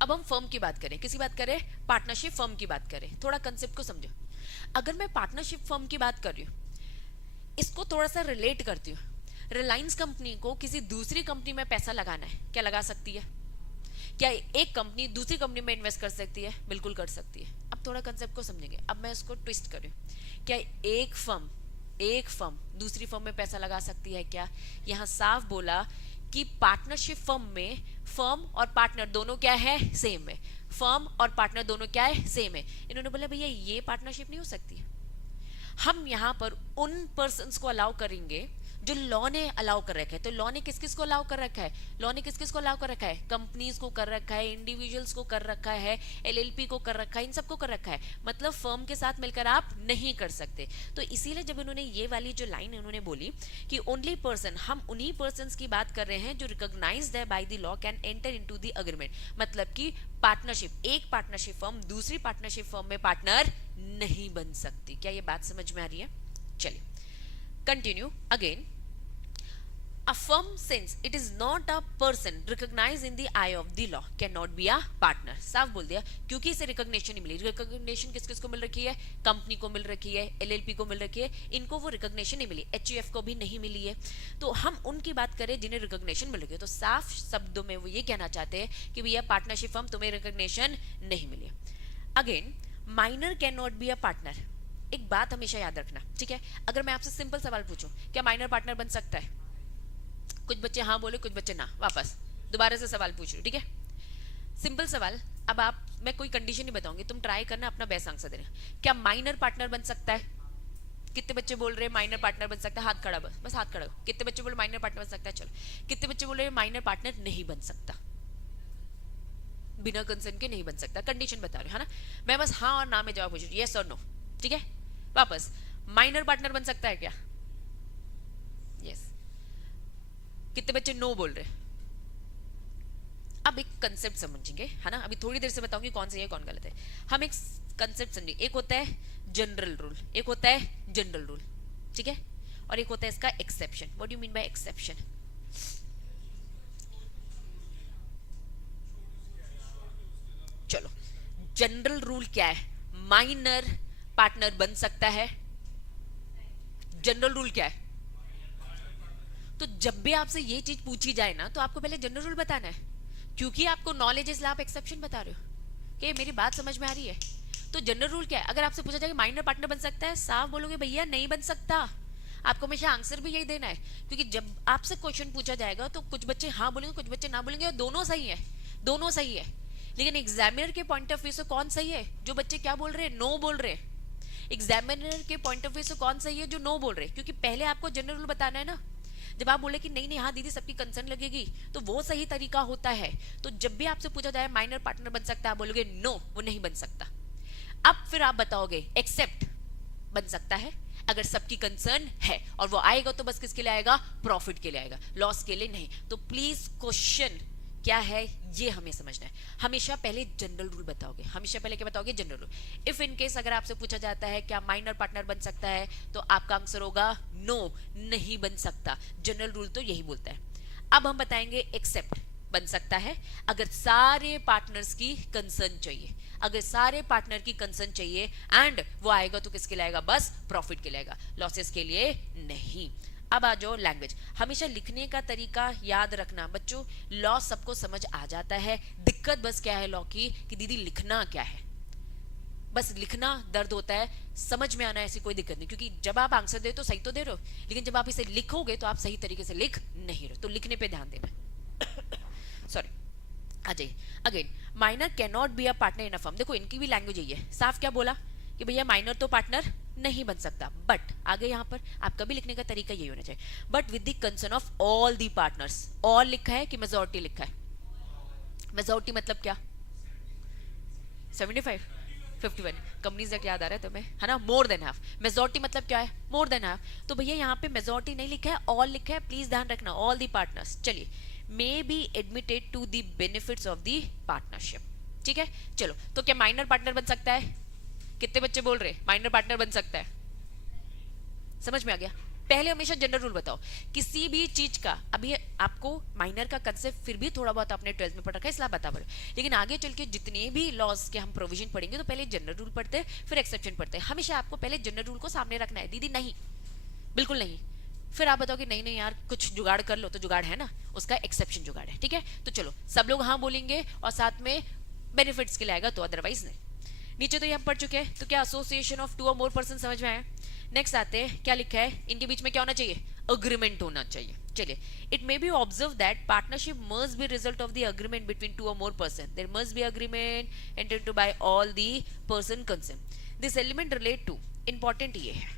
अब हम फर्म की बात करें, किसी बात करें? पार्टनरशिप फर्म की बात करें। थोड़ा कंसेप्ट को समझो। अगर मैं पार्टनरशिप फर्म की बात कर रही हूँ, इसको थोड़ा सा रिलेट करती हूँ। रिलायंस कंपनी को किसी दूसरी कंपनी में पैसा लगाना है, क्या लगा सकती है? क्या एक कंपनी दूसरी कंपनी में इन्वेस्ट कर सकती है? बिल्कुल कर सकती है। अब थोड़ा कंसेप्ट को समझेंगे। अब मैं इसको ट्विस्ट करूँ, क्या एक फर्म दूसरी फर्म में पैसा लगा सकती है क्या? यहां साफ बोला कि पार्टनरशिप फर्म में फर्म और पार्टनर दोनों क्या है? सेम है। फर्म और पार्टनर दोनों क्या है? सेम है। इन्होंने बोला भैया ये पार्टनरशिप नहीं हो सकती। हम यहां पर उन पर्सन्स को अलाउ करेंगे जो लॉ ने अलाउ कर रखा है। तो लॉ ने किस किस को अलाउ कर रखा है? अलाउ कर रखा है? कंपनीज को कर रखा है, इंडिविजुअल्स को कर रखा है, एलएलपी को कर रखा है, इन सबको कर रखा है। मतलब फर्म के साथ मिलकर आप नहीं कर सकते। तो इसीलिए जब इन्होंने ये वाली जो लाइन इन्होंने बोली कि ओनली पर्सन, हम उन्हीं पर्सन की बात कर रहे हैं जो रिकॉग्नाइज्ड है bye the law can enter into the agreement. मतलब कि पार्टनरशिप, एक पार्टनरशिप फर्म दूसरी पार्टनरशिप फर्म में पार्टनर नहीं बन सकती। क्या ये बात समझ में आ रही है? चलिए continue again. A firm, since it is not a person recognized in the eye of the law, cannot be a partner। साफ बोल दिया, क्योंकि इसे रिकॉग्निशन नहीं मिली। रिकॉग्निशन किस किस को मिल रखी है? कंपनी को मिल रखी है, एलएलपी को मिल रखी है, इनको वो रिकॉग्निशन नहीं मिली। एचयूएफ को भी नहीं मिली है। तो हम उनकी बात करें जिन्हें रिकॉग्निशन मिल रही है, तो साफ शब्दों में वो ये कहना चाहते हैं कि भैया पार्टनरशिप फर्म तुम्हें रिकॉग्निशन नहीं मिली है। Again, minor can not be a partner. एक बात हमेशा याद रखना, ठीक है? अगर मैं आपसे सिंपल सवाल पूछूं, क्या माइनर पार्टनर बन सकता है? कुछ बच्चे हाँ बोले, कुछ बच्चे ना। वापस दोबारा से सवाल पूछ रहे हो, ठीक है? सिंपल सवाल। अब मैं कोई कंडीशन नहीं बताऊंगी, तुम ट्राई करना अपना बेस्ट आंसर देना। क्या माइनर पार्टनर बन सकता है? कितने बच्चे बोल रहे हैं माइनर पार्टनर बन सकता है? हाथ खड़ा, बस हाथ खड़ा। कितने बच्चे बोल रहे माइनर पार्टनर बन सकता है? चलो। कितने बच्चे बोल रहे हैं माइनर पार्टनर नहीं बन सकता? बिना कंसर्न के नहीं बन सकता। कंडीशन बता रहे हो, है ना? मैं बस हाँ और ना में जवाब पूछ रही हूँ, यस और नो, ठीक है? वापस, माइनर पार्टनर बन सकता है क्या? यस। कितने बच्चे नो बोल रहे? अब एक कंसेप्ट समझेंगे, है ना? अभी थोड़ी देर से बताऊंगी कौन सही है कौन गलत है। हम एक कंसेप्ट समझेंगे। एक होता है जनरल रूल, एक होता है जनरल रूल, ठीक है? और एक होता है इसका exception. What do you mean by exception? चलो, जनरल रूल क्या है? माइनर पार्टनर बन सकता है। जनरल रूल क्या है? तो जब भी आपसे ये चीज पूछी जाए ना, तो आपको पहले जनरल रूल बताना है, क्योंकि आपको नॉलेज इसलिए आप एक्सेप्शन बता रहे हो। कि मेरी बात समझ में आ रही है? तो जनरल रूल क्या है? अगर आपसे पूछा जाए कि माइनर पार्टनर बन सकता है, साफ बोलोगे भैया नहीं बन सकता। आपको हमेशा आंसर भी यही देना है, क्योंकि जब आपसे क्वेश्चन पूछा जाएगा तो कुछ बच्चे हाँ बोलेंगे, कुछ बच्चे ना बोलेंगे, और दोनों सही है, दोनों सही है। लेकिन एग्जामिनर के पॉइंट ऑफ व्यू से कौन सही है? जो बच्चे क्या बोल रहे हैं? नो बोल रहे हैं। एग्जामिनर के पॉइंट ऑफ व्यू से कौन सही है? जो नो बोल रहे हैं, क्योंकि पहले आपको जनरल रूल बताना है ना। जब आप बोले कि नहीं नहीं हाँ दीदी सबकी कंसर्न लगेगी, तो वो सही तरीका होता है। तो जब भी आपसे पूछा जाए माइनर पार्टनर बन सकता है, आप बोलोगे नो वो नहीं बन सकता। अब फिर आप बताओगे एक्सेप्ट बन सकता है, अगर सबकी कंसर्न है, और वो आएगा तो बस किसके लिए आएगा? प्रॉफिट के लिए आएगा, लॉस के लिए नहीं। तो प्लीज क्वेश्चन क्या है ये हमें समझना है। हमेशा पहले जनरल रूल बताओगे, हमेशा पहले क्या बताओगे? General rule. If in case अगर आपसे पूछा जाता है क्या माइनर पार्टनर बन सकता है, तो आपका आंसर होगा नो, नहीं बन सकता। जनरल रूल तो यही बोलता है। अब हम बताएंगे एक्सेप्ट बन सकता है, अगर सारे पार्टनर्स की कंसर्न चाहिए, अगर सारे पार्टनर की कंसर्न चाहिए, एंड वो आएगा तो किसके लिए आएगा? बस प्रॉफिट के लिए आएगा, लॉसेस के लिए नहीं। अब आ जाओ लैंग्वेज। हमेशा लिखने का तरीका याद रखना बच्चों, लॉ सबको समझ आ जाता है, दिक्कत बस क्या है लॉ की कि दीदी लिखना क्या है, बस लिखना दर्द होता है, समझ में आना ऐसी कोई दिक्कत नहीं, क्योंकि जब आप आंसर दे तो सही तो दे रहे हो, लेकिन जब आप इसे लिखोगे तो आप सही तरीके से लिख नहीं रहे, तो लिखने पे ध्यान देना। सॉरी, आ जाइए again, minor can not be a partner in a firm. देखो इनकी भी लैंग्वेज यही है, साफ क्या बोला कि भैया माइनर तो पार्टनर नहीं बन सकता, बट आगे यहाँ पर आपका भी लिखने का तरीका यही होना चाहिए, but with the concern of all the partners. All लिखा है कि मेजोरिटी लिखा है? मेजोरिटी मतलब क्या? 75 51 कंपनीज एक्ट याद आ रहा है तुम्हें, है ना? More than half. मेजोरिटी मतलब क्या है? More than half. तो भैया यहाँ पे मेजोरिटी नहीं लिखा है, ऑल लिखा है, प्लीज ध्यान रखना, ऑल दी पार्टनर्स। चलिए, may be admitted to the benefits of the partnership, ठीक है। चलो, तो क्या माइनर पार्टनर बन सकता है? कितने बच्चे बोल रहे माइनर पार्टनर बन सकता है? समझ में आ गया? पहले हमेशा जनरल रूल बताओ किसी भी चीज का। अभी आपको माइनर का कंसेप्ट फिर भी थोड़ा बहुत आपने 12th में पढ़ रखा है, इसलिए बता पड़े, लेकिन आगे चल के जितने भी लॉज के हम प्रोविजन पढ़ेंगे तो पहले जनरल रूल पढ़ते हैं, फिर एक्सेप्शन पढ़ते हैं। हमेशा आपको पहले जनरल रूल को सामने रखना है। दीदी नहीं, बिल्कुल नहीं, फिर आप बताओ कि नहीं नहीं यार कुछ जुगाड़ कर लो, तो जुगाड़ है ना, उसका एक्सेप्शन जुगाड़ है, ठीक है। तो चलो सब लोग हाँ बोलेंगे और साथ में बेनिफिट्स के लिए आएगा, तो अदरवाइज नहीं। नीचे तो ये हम पढ़ चुके हैं, तो क्या एसोसिएशन ऑफ 2 और मोर पर्सन समझ में आया? नेक्स्ट आते हैं, क्या लिखा है इनके बीच में, क्या होना चाहिए? अग्रीमेंट होना चाहिए। चलिए, it may be observe that partnership must be result of the agreement between 2 और more person, there must be agreement entered to by all the person concern. This element relate to, important ये है,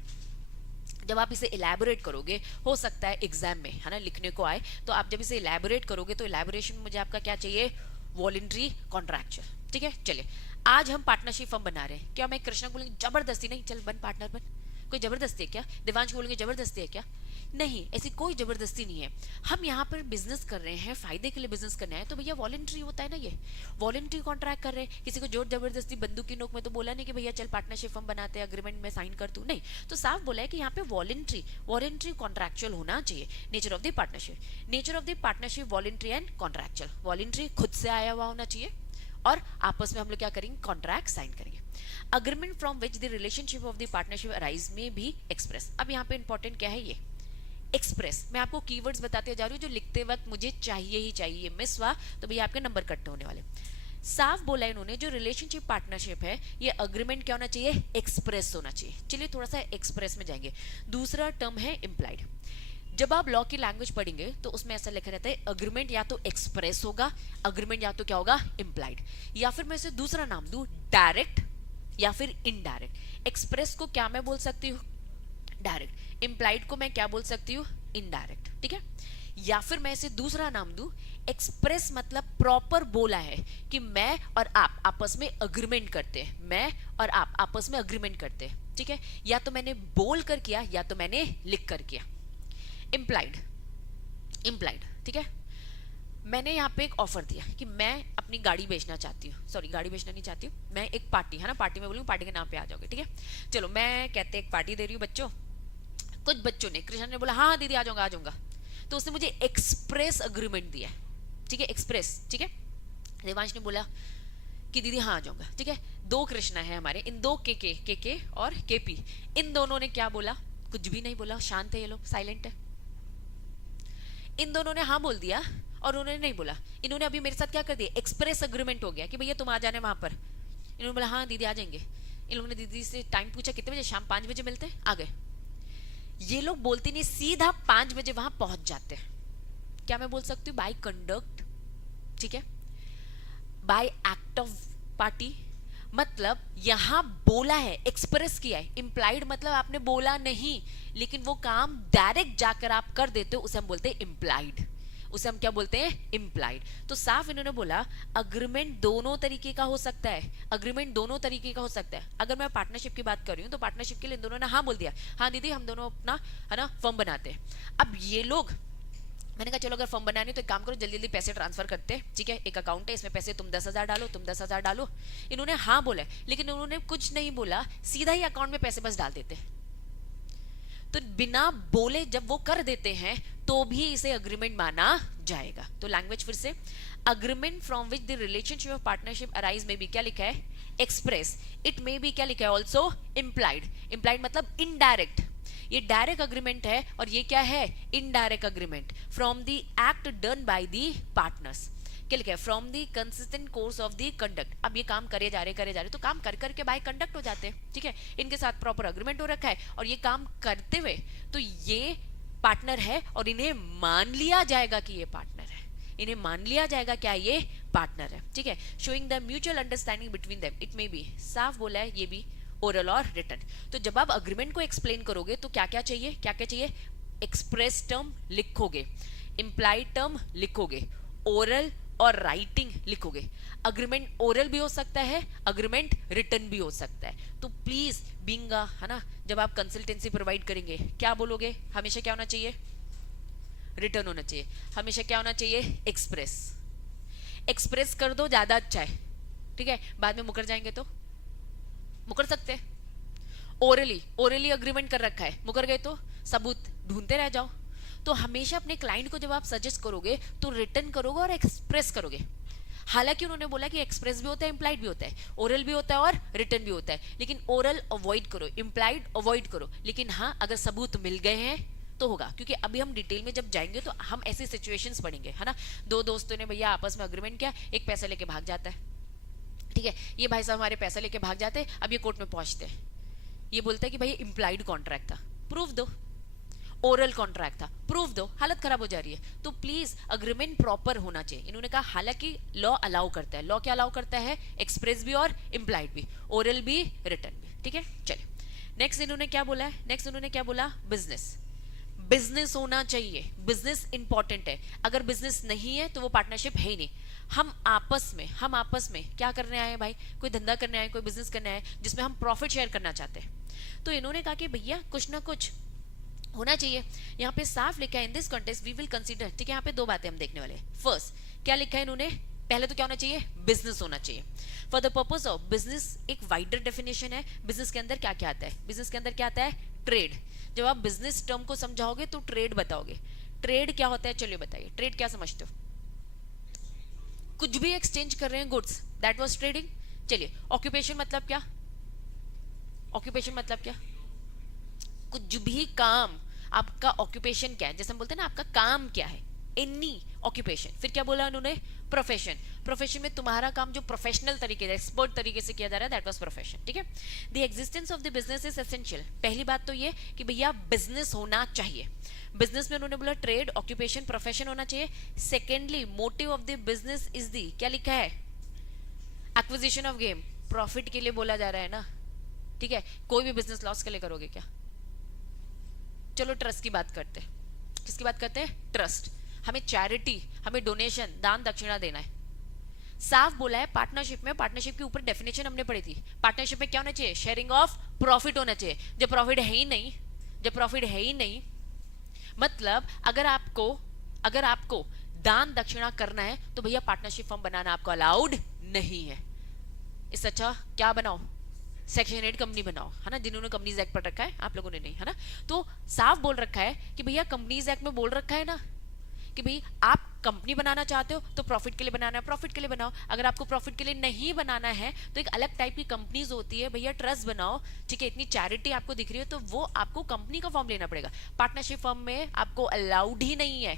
जब आप इसे elaborate करोगे, हो सकता है एग्जाम में, है ना, लिखने को आए, तो आप जब इसे इलेबोरेट करोगे तो इलेबोरेशन में मुझे आपका क्या चाहिए? वॉलंटरी कॉन्ट्रैक्चुअल, ठीक है। चलिए, आज हम पार्टनरशिप फर्म बना रहे हैं, क्या मैं कृष्णा को बोलेंगे जबरदस्ती नहीं चल बन पार्टनर बन, कोई जबरदस्ती है क्या? देवांश को बोलेंगे जबरदस्ती है क्या? नहीं, ऐसी कोई जबरदस्ती नहीं है। हम यहाँ पर बिजनेस कर रहे हैं, फायदे के लिए बिजनेस करना है, तो भैया वॉलंटरी होता है ना, ये वॉलंटरी कॉन्ट्रैक्ट कर रहे हैं। किसी को जोर जबरदस्ती बंदूक की नोक में तो बोला नहीं कि भैया चल पार्टनरशिप फर्म बनाते हैं, अग्रीमेंट में साइन कर तू, नहीं, तो साफ बोला है कि यहाँ पे वॉलंटरी कॉन्ट्रैक्चुअल होना चाहिए। Nature of the partnership voluntary and contractual. Voluntary खुद से आया हुआ होना चाहिए और आपस में हम लोग क्या करेंगे? कॉन्ट्रैक्ट साइन करेंगे। Agreement from which the relationship of the partnership arise में भी एक्सप्रेस। अब यहाँ पे इंपॉर्टेंट क्या है? ये एक्सप्रेस। मैं आपको कीवर्ड्स बताते जा रही हूँ जो लिखते वक्त मुझे चाहिए ही चाहिए, मिस हुआ तो भैया आपके नंबर कट होने वाले। साफ बोला इन्होंने, जो रिलेशनशिप पार्टनरशिप है ये अग्रीमेंट क्या होना चाहिए? एक्सप्रेस होना चाहिए। चलिए थोड़ा सा एक्सप्रेस में जाएंगे। दूसरा टर्म है इम्प्लाइड। जब आप लॉ की लैंग्वेज पढ़ेंगे तो उसमें ऐसा लिखा रहता है अग्रीमेंट या तो एक्सप्रेस होगा, अग्रीमेंट या तो क्या होगा? इम्प्लाइड, या फिर मैं इसे दूसरा नाम दूं डायरेक्ट या फिर इनडायरेक्ट। एक्सप्रेस को क्या मैं बोल सकती हूँ? डायरेक्ट। इम्प्लाइड को मैं क्या बोल सकती हूँ? इनडायरेक्ट, ठीक है। या फिर मैं इसे दूसरा नाम दूं, एक्सप्रेस मतलब प्रॉपर बोला है कि मैं और आप आपस में अग्रीमेंट करते हैं, मैं और आप आपस में अग्रीमेंट करते हैं, ठीक है। या तो मैंने बोल कर किया या तो मैंने लिख कर किया। इम्प्लाइड, ठीक है। मैंने यहाँ पे एक ऑफर दिया कि मैं अपनी गाड़ी बेचना चाहती हूँ, सॉरी गाड़ी बेचना नहीं चाहती हूँ मैं, एक पार्टी है ना, पार्टी में बोलूँगी पार्टी के नाम पे आ जाओगे, ठीक है। चलो मैं कहते एक पार्टी दे रही हूँ बच्चों, कुछ बच्चों ने, कृष्ण ने बोला हाँ दीदी आ जाऊंगा, तो उसने मुझे एक्सप्रेस अग्रीमेंट दिया, ठीक है, एक्सप्रेस, ठीक है। देवांश ने बोला कि दीदी हाँ आ जाऊंगा, ठीक है। 2 कृष्णा है हमारे, इन 2 के और केपी, इन दोनों ने क्या बोला? कुछ भी नहीं बोला, शांत है ये लोग, साइलेंट है। इन दोनों ने हाँ बोल दिया और उन्होंने नहीं बोला। इन्होंने अभी मेरे साथ क्या कर दिया? एक्सप्रेस अग्रीमेंट हो गया कि भैया तुम आ जाने वहां पर। इन्होंने बोला हाँ दीदी आ जाएंगे। इन लोगों ने दीदी से टाइम पूछा कितने बजे, शाम 5 बजे मिलते हैं, आ गए। ये लोग बोलते नहीं, सीधा 5 बजे वहां पहुंच जाते हैं। क्या मैं बोल सकती हूँ? बाय कंडक्ट, ठीक है, बाय एक्ट ऑफ पार्टी, मतलब यहां बोला है, एक्सप्रेस किया है। इम्प्लाइड मतलब आपने बोला नहीं लेकिन वो काम डायरेक्ट जाकर आप कर देते हो, उसे हम बोलते हैं इम्प्लाइड, उसे हम क्या बोलते हैं? इम्प्लाइड। तो साफ इन्होंने बोला अग्रीमेंट दोनों तरीके का हो सकता है, अग्रीमेंट दोनों तरीके का हो सकता है। अगर मैं पार्टनरशिप की बात कर रही हूँ तो पार्टनरशिप के लिए इन दोनों ने हाँ बोल दिया, हाँ दीदी हम दोनों अपना है ना फर्म बनाते हैं। अब ये लोग, मैंने कहा चलो अगर फॉर्म बनाने तो एक काम करो, जल्दी जल्दी पैसे ट्रांसफर करते हैं, ठीक है, एक अकाउंट है इसमें पैसे तुम 10,000 डालो, तुम 10,000 डालो। इन्होंने हाँ बोला लेकिन उन्होंने कुछ नहीं बोला, सीधा ही अकाउंट में पैसे बस डाल देते। तो बिना बोले जब वो कर देते हैं तो भी इसे अग्रीमेंट माना जाएगा। तो लैंग्वेज फिर से, agreement from which the relationship of partnership arise में भी क्या लिखा है? एक्सप्रेस। इट में भी क्या लिखा है? Also implied. इम्प्लाइड मतलब इनडायरेक्ट, ये डायरेक्ट अग्रीमेंट है और ये क्या है, indirect agreement from the act done by the partners. क्या लिखा है, from the consistent course of the conduct. अब ये काम करे जा रहे तो काम कर करके बाय कंडक्ट हो जाते हैं, ठीक है, इनके साथ प्रॉपर अग्रीमेंट हो रखा है और ये काम करते हुए तो ये पार्टनर है और इन्हें मान लिया जाएगा कि ये पार्टनर है, इन्हें मान लिया जाएगा क्या ये पार्टनर है, ठीक है। Showing the mutual understanding between them, it may B, साफ बोला है, ये भी ओरल और रिटन। तो जब आप अग्रीमेंट को एक्सप्लेन करोगे तो क्या क्या चाहिए, क्या क्या चाहिए, एक्सप्रेस टर्म लिखोगे, इंप्लाइड टर्म लिखोगे, ओरल और राइटिंग लिखोगे। अग्रीमेंट ओरल भी हो सकता है, अग्रीमेंट रिटन भी हो सकता है। तो प्लीज बीइंग है ना, जब आप कंसल्टेंसी प्रोवाइड करेंगे क्या बोलोगे, हमेशा क्या होना चाहिए, रिटर्न होना चाहिए, हमेशा क्या होना चाहिए, एक्सप्रेस। एक्सप्रेस कर दो ज्यादा अच्छा है, ठीक है, बाद में मुकर जाएंगे तो मुकर सकते हैं। ओरली अग्रीमेंट कर रखा है, मुकर गए तो सबूत ढूंढते रह जाओ। तो हमेशा अपने क्लाइंट को जब आप सजेस्ट करोगे तो रिटर्न करोगे और एक्सप्रेस करोगे। हालांकि उन्होंने बोला कि एक्सप्रेस भी होता है, इंप्लाइड भी होता है, ओरल भी होता है और रिटर्न भी होता है, लेकिन ओरल अवॉइड करो, इंप्लाइड अवॉइड करो। लेकिन हाँ, अगर सबूत मिल गए हैं तो होगा, क्योंकि अभी हम डिटेल में जब जाएंगे तो हम ऐसी सिचुएशंस पढ़ेंगे, है ना। दो दोस्तों ने भैया आपस में अग्रीमेंट किया, एक पैसा लेके भाग जाता है, ठीक है, ये भाई साहब हमारे पैसा लेके भाग जाते हैं, अब ये कोर्ट में पहुंचते हैं, ये बोलता है कि भाई इंप्लाइड कॉन्ट्रैक्ट था, प्रूफ दो, ओरल कॉन्ट्रैक्ट था, प्रूफ दो, हालत खराब हो जा रही है। तो प्लीज अग्रीमेंट प्रॉपर होना चाहिए। इन्होंने कहा हालांकि लॉ अलाउ करता है, लॉ क्या अलाउ करता है, एक्सप्रेस भी और इंप्लाइड भी, ओरल भी रिटर्न भी, ठीक है। चलिए नेक्स्ट इन्होंने क्या बोला है, नेक्स्ट इन्होंने क्या बोला, बिजनेस, बिजनेस होना चाहिए, बिजनेस इंपॉर्टेंट है। अगर बिजनेस नहीं है तो वो पार्टनरशिप है ही नहीं। हम आपस में क्या करने आए हैं भाई, कोई धंधा करने आए, कोई बिजनेस करने आए जिसमें हम प्रॉफिट शेयर करना चाहते हैं। तो इन्होंने कहा कि भैया कुछ ना कुछ होना चाहिए। यहाँ पे साफ लिखा है, in this context we will consider, ठीक है, यहाँ पे दो बातें हम देखने वाले हैं। फर्स्ट क्या लिखा है इन्होंने, पहले तो क्या होना चाहिए, बिजनेस होना चाहिए। For the purpose of business, एक वाइडर डेफिनेशन है, बिजनेस के अंदर क्या क्या आता है, बिजनेस के अंदर क्या आता है, ट्रेड। जब आप बिजनेस टर्म को समझाओगे तो ट्रेड बताओगे। ट्रेड क्या होता है, चलिए बताइए, ट्रेड क्या समझते हो, कुछ भी एक्सचेंज कर रहे हैं गुड्स, दैट वाज ट्रेडिंग। चलिए ऑक्यूपेशन मतलब क्या, ऑक्यूपेशन मतलब क्या, कुछ भी काम, आपका ऑक्यूपेशन क्या है, जैसे हम बोलते हैं ना आपका काम क्या है, एनी ऑक्यूपेशन। फिर क्या बोला उन्होंने, प्रोफेशन, प्रोफेशन में तुम्हारा काम जो प्रोफेशनल तरीके से, एक्सपर्ट तरीके से किया जा रहा है, दैट वाज प्रोफेशन, ठीक है। The existence of the business is essential. पहली बात तो ये कि भैया बिजनेस होना चाहिए। बिजनेस में उन्होंने बोला ट्रेड, ऑक्यूपेशन, प्रोफेशन होना चाहिए। Secondly motive of the business is the, क्या लिखा है, एक्विजिशन ऑफ गेम, प्रॉफिट के लिए बोला जा रहा है ना, ठीक है। कोई भी बिजनेस लॉस के लिए करोगे क्या। चलो ट्रस्ट की बात करते हैं, किसकी बात करते हैं, ट्रस्ट। हमें चैरिटी, हमें डोनेशन, दान दक्षिणा देना है, साफ बोला है। पार्टनरशिप में, पार्टनरशिप के ऊपर डेफिनेशन हमने पढ़ी थी, पार्टनरशिप में क्या होना चाहिए, शेयरिंग ऑफ प्रॉफिट होना चाहिए। जब प्रॉफिट है ही नहीं, जब प्रॉफिट है ही नहीं, मतलब अगर आपको दान दक्षिणा करना है तो भैया पार्टनरशिप फर्म बनाना आपको अलाउड नहीं है। इससे अच्छा क्या बनाओ, सेक्शन 8 कंपनी बनाओ, है ना, जिन्होंने कंपनीज एक्ट पढ़ रखा है, आप लोगों ने नहीं, है ना। तो साफ बोल रखा है कि भैया कंपनीज एक्ट में बोल रखा है ना कि भाई आप कंपनी बनाना चाहते हो तो प्रॉफिट के लिए बनाना है, प्रॉफिट के लिए बनाओ। अगर आपको प्रॉफिट के लिए नहीं बनाना है तो एक अलग टाइप की कंपनीज होती है, भैया ट्रस्ट बनाओ, ठीक है। इतनी चैरिटी आपको दिख रही है तो वो आपको कंपनी का फॉर्म लेना पड़ेगा। पार्टनरशिप फर्म में आपको अलाउड ही नहीं है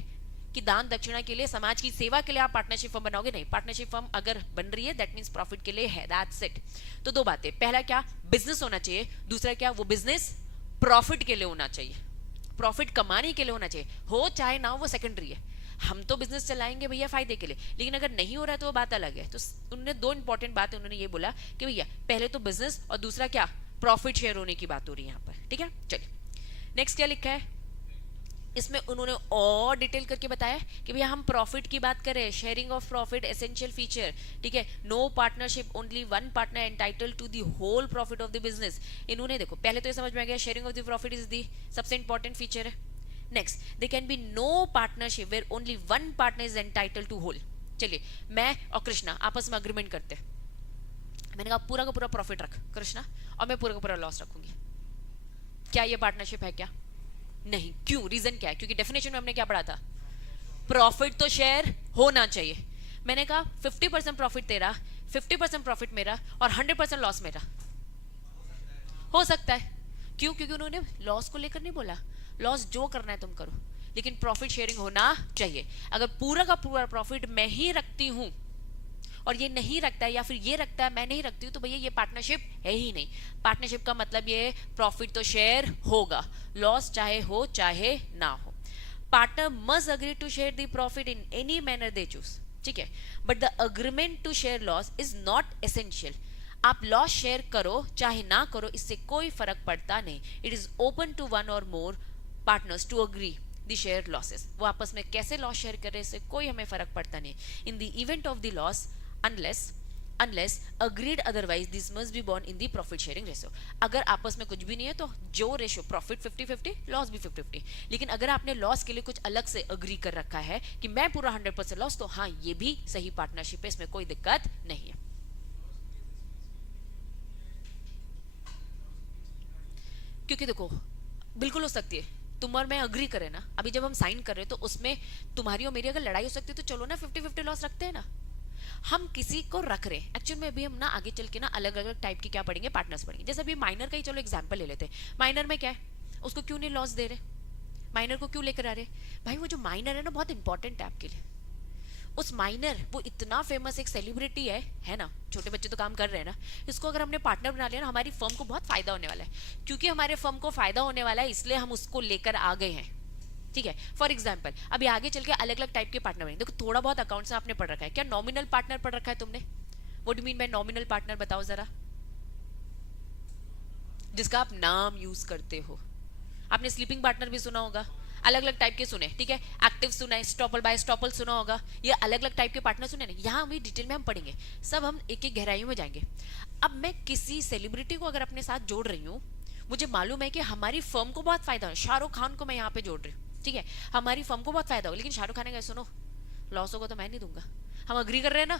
कि दान दक्षिणा के लिए, समाज की सेवा के लिए आप पार्टनरशिप फर्म बनाओगे, नहीं। पार्टनरशिप फर्म अगर बन रही है दैट मींस प्रॉफिट के लिए है, दैट्स इट। तो दो बातें, पहला क्या, बिजनेस होना चाहिए, दूसरा क्या, वो बिजनेस प्रॉफिट के लिए होना चाहिए, प्रॉफिट कमाने के लिए होना चाहिए, हो चाहे ना हो वो सेकेंडरी है। हम तो बिजनेस चलाएंगे भैया फायदे के लिए, लेकिन अगर नहीं हो रहा है तो वो बात अलग है। तो उन्होंने दो इंपॉर्टेंट बातें उन्होंने ये बोला कि भैया पहले तो बिजनेस और दूसरा क्या, प्रॉफिट शेयर होने की बात हो रही है यहाँ पर, ठीक है। चलिए नेक्स्ट क्या लिखा है, इसमें उन्होंने और डिटेल करके बताया कि भैया हम प्रॉफिट की बात करें, sharing of profit essential feature, ठीक है। No partnership, only one partner entitle to the whole profit of the business. इन्होंने देखो पहले तो ये समझ में आ गया, sharing of the profit is the सबसे इंपॉर्टेंट फीचर है। Next, there can be no partnership where only one partner is entitle to whole. चलिए मैं और कृष्णा आपस में अग्रीमेंट करते हैं, मैंने कहा पूरा का पूरा प्रॉफिट रख कृष्णा और मैं पूरा का पूरा लॉस रखूंगी, क्या ये पार्टनरशिप है क्या, नहीं। क्यों, रीजन क्या है, क्योंकि डेफिनेशन में हमने क्या पढ़ा था, प्रॉफिट तो शेयर होना चाहिए। मैंने कहा 50% प्रॉफिट तेरा, 50% प्रॉफिट मेरा और 100% लॉस मेरा, हो सकता है। क्यों? क्योंकि उन्होंने लॉस को लेकर नहीं बोला, लॉस जो करना है तुम करो, लेकिन प्रॉफिट शेयरिंग होना चाहिए। अगर पूरा का पूरा प्रॉफिट मैं ही रखती हूं और ये नहीं रखता है, या फिर ये रखता है मैं नहीं रखती हूँ, तो भैया ये पार्टनरशिप है ही नहीं। पार्टनरशिप का मतलब ये प्रॉफिट तो शेयर होगा, लॉस चाहे हो चाहे ना हो। Partner must agree to share the profit in any manner they choose, ठीक है, but the agreement to share loss is not essential. आप लॉस शेयर करो चाहे ना करो, इससे कोई फर्क पड़ता नहीं। It is open to one or more partners to agree the share losses. वो आपस में कैसे लॉस शेयर करे, इससे कोई हमें फर्क पड़ता नहीं। In the event of the loss, unless agreed otherwise, this must be borne in the profit sharing ratio। अगर आपस में कुछ भी नहीं है तो जो रेशियो प्रॉफिट 50-50, लॉस भी 50-50। लेकिन अगर आपने लॉस के लिए कुछ अलग से अग्री कर रखा है कि मैं पूरा 100% लॉस, तो हाँ ये भी सही पार्टनरशिप है, इसमें कोई दिक्कत नहीं है। क्योंकि देखो बिल्कुल हो सकती है, तुम और मैं अग्री करें ना, अभी जब हम साइन कर रहे हैं तो उसमें तुम्हारी और मेरी अगर लड़ाई हो सकती है, तो चलो ना 50-50 लॉस रखते हैं ना। हम किसी को रख रहे हैं एक्चुअल में, अभी हम ना आगे चल के ना अलग अलग टाइप की क्या पढ़ेंगे, पार्टनर्स पढ़ेंगे। जैसे अभी माइनर का ही चलो एग्जांपल ले लेते हैं। माइनर में क्या है, उसको क्यों नहीं लॉस दे रहे, माइनर को क्यों लेकर आ रहे? भाई वो जो माइनर है ना बहुत इंपॉर्टेंट है आपके लिए। उस माइनर, वो इतना फेमस एक सेलिब्रिटी है ना, छोटे बच्चे तो काम कर रहे हैं ना, इसको अगर हमने पार्टनर बना लिया ना, हमारी फर्म को बहुत फायदा होने वाला है। क्योंकि हमारे फर्म को फायदा होने वाला है, इसलिए हम उसको लेकर आ गए हैं, ठीक है। फॉर एग्जाम्पल अभी आगे चल के अलग अलग टाइप के पार्टनर बनेंगे। देखो थोड़ा बहुत अकाउंट्स आपने पढ़ रखा है, क्या नॉमिनल पार्टनर पढ़ रखा है तुमने? What do mean bye nominal partner, बताओ जरा। जिसका आप नाम यूज करते हो। आपने स्लीपिंग पार्टनर भी सुना होगा, अलग अलग टाइप के सुने, ठीक है। एक्टिव सुना है, स्टॉपल बाय स्टॉपल सुना होगा, ये अलग अलग टाइप के पार्टनर सुने ना। यहाँ अभी डिटेल में हम पढ़ेंगे, सब हम एक एक गहराइयों में जाएंगे। अब मैं किसी सेलिब्रिटी को अगर अपने साथ जोड़ रही हूँ, मुझे मालूम है कि हमारी फर्म को बहुत फायदा है, शाहरुख खान को मैं यहाँ पे जोड़ रही हूँ, ठीक है, हमारी फर्म को बहुत फायदा होगा। लेकिन शाहरुख खान ने कहा सुनो लॉस होगा तो मैं नहीं दूंगा, हम अग्री कर रहे हैं ना,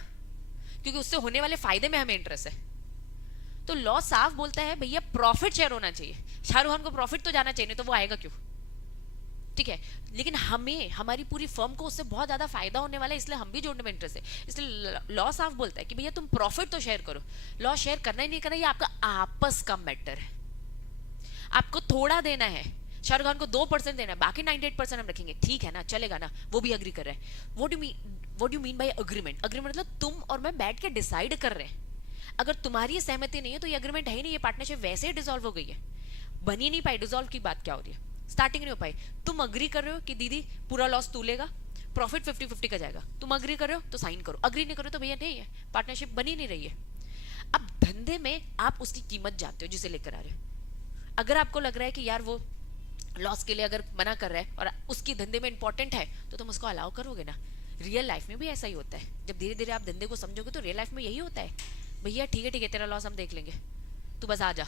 क्योंकि उससे होने वाले फायदे में हमें इंटरेस्ट है। तो लॉ साफ बोलता है भैया प्रॉफिट शेयर होना चाहिए। शाहरुख खान को प्रॉफिट तो जाना चाहिए, नहीं तो वो आएगा क्यों, ठीक है। लेकिन हमें हमारी पूरी फर्म को उससे बहुत ज्यादा फायदा होने वाला है, इसलिए हम भी जोड़ने में इंटरेस्ट है। इसलिए लॉ साफ बोलता है कि भैया तुम प्रॉफिट तो शेयर करो, लॉ शेयर करना ही नहीं करना ये आपका आपस का मैटर है। आपको थोड़ा देना है, शाहरुख खान को 2% देना है, बाकी 98% हम रखेंगे, ठीक है ना, चलेगा ना, वो भी अग्री कर रहे हैं। What do mean bye agreement? Agreement मतलब तुम और मैं बैठ के डिसाइड कर रहे हैं। अगर तुम्हारी सहमति नहीं है तो ये अग्रीमेंट है ही नहीं, ये पार्टनरशिप वैसे ही डिसॉल्व हो गई है, बन ही नहीं पाई। डिसॉल्व की बात क्या हो रही है, स्टार्टिंग नहीं हो पाई। तुम अग्री कर रहे हो कि दीदी पूरा लॉस तू लेगा, प्रॉफिट 50-50 का जाएगा, तुम अग्री कर रहे हो तो साइन करो, अग्री नहीं करो तो भैया नहीं है, पार्टनरशिप बनी नहीं रही है। अब धंधे में आप उसकी कीमत जानते हो जिसे लेकर आ रहे हो। अगर आपको लग रहा है कि यार वो लॉस के लिए अगर मना कर रहा है और उसकी धंधे में इंपॉर्टेंट है, तो तुम उसको अलाउ करोगे ना। रियल लाइफ में भी ऐसा ही होता है, जब धीरे धीरे आप धंधे को समझोगे तो रियल लाइफ में यही होता है, भैया ठीक है तेरा लॉस हम देख लेंगे, तू बस आ जा।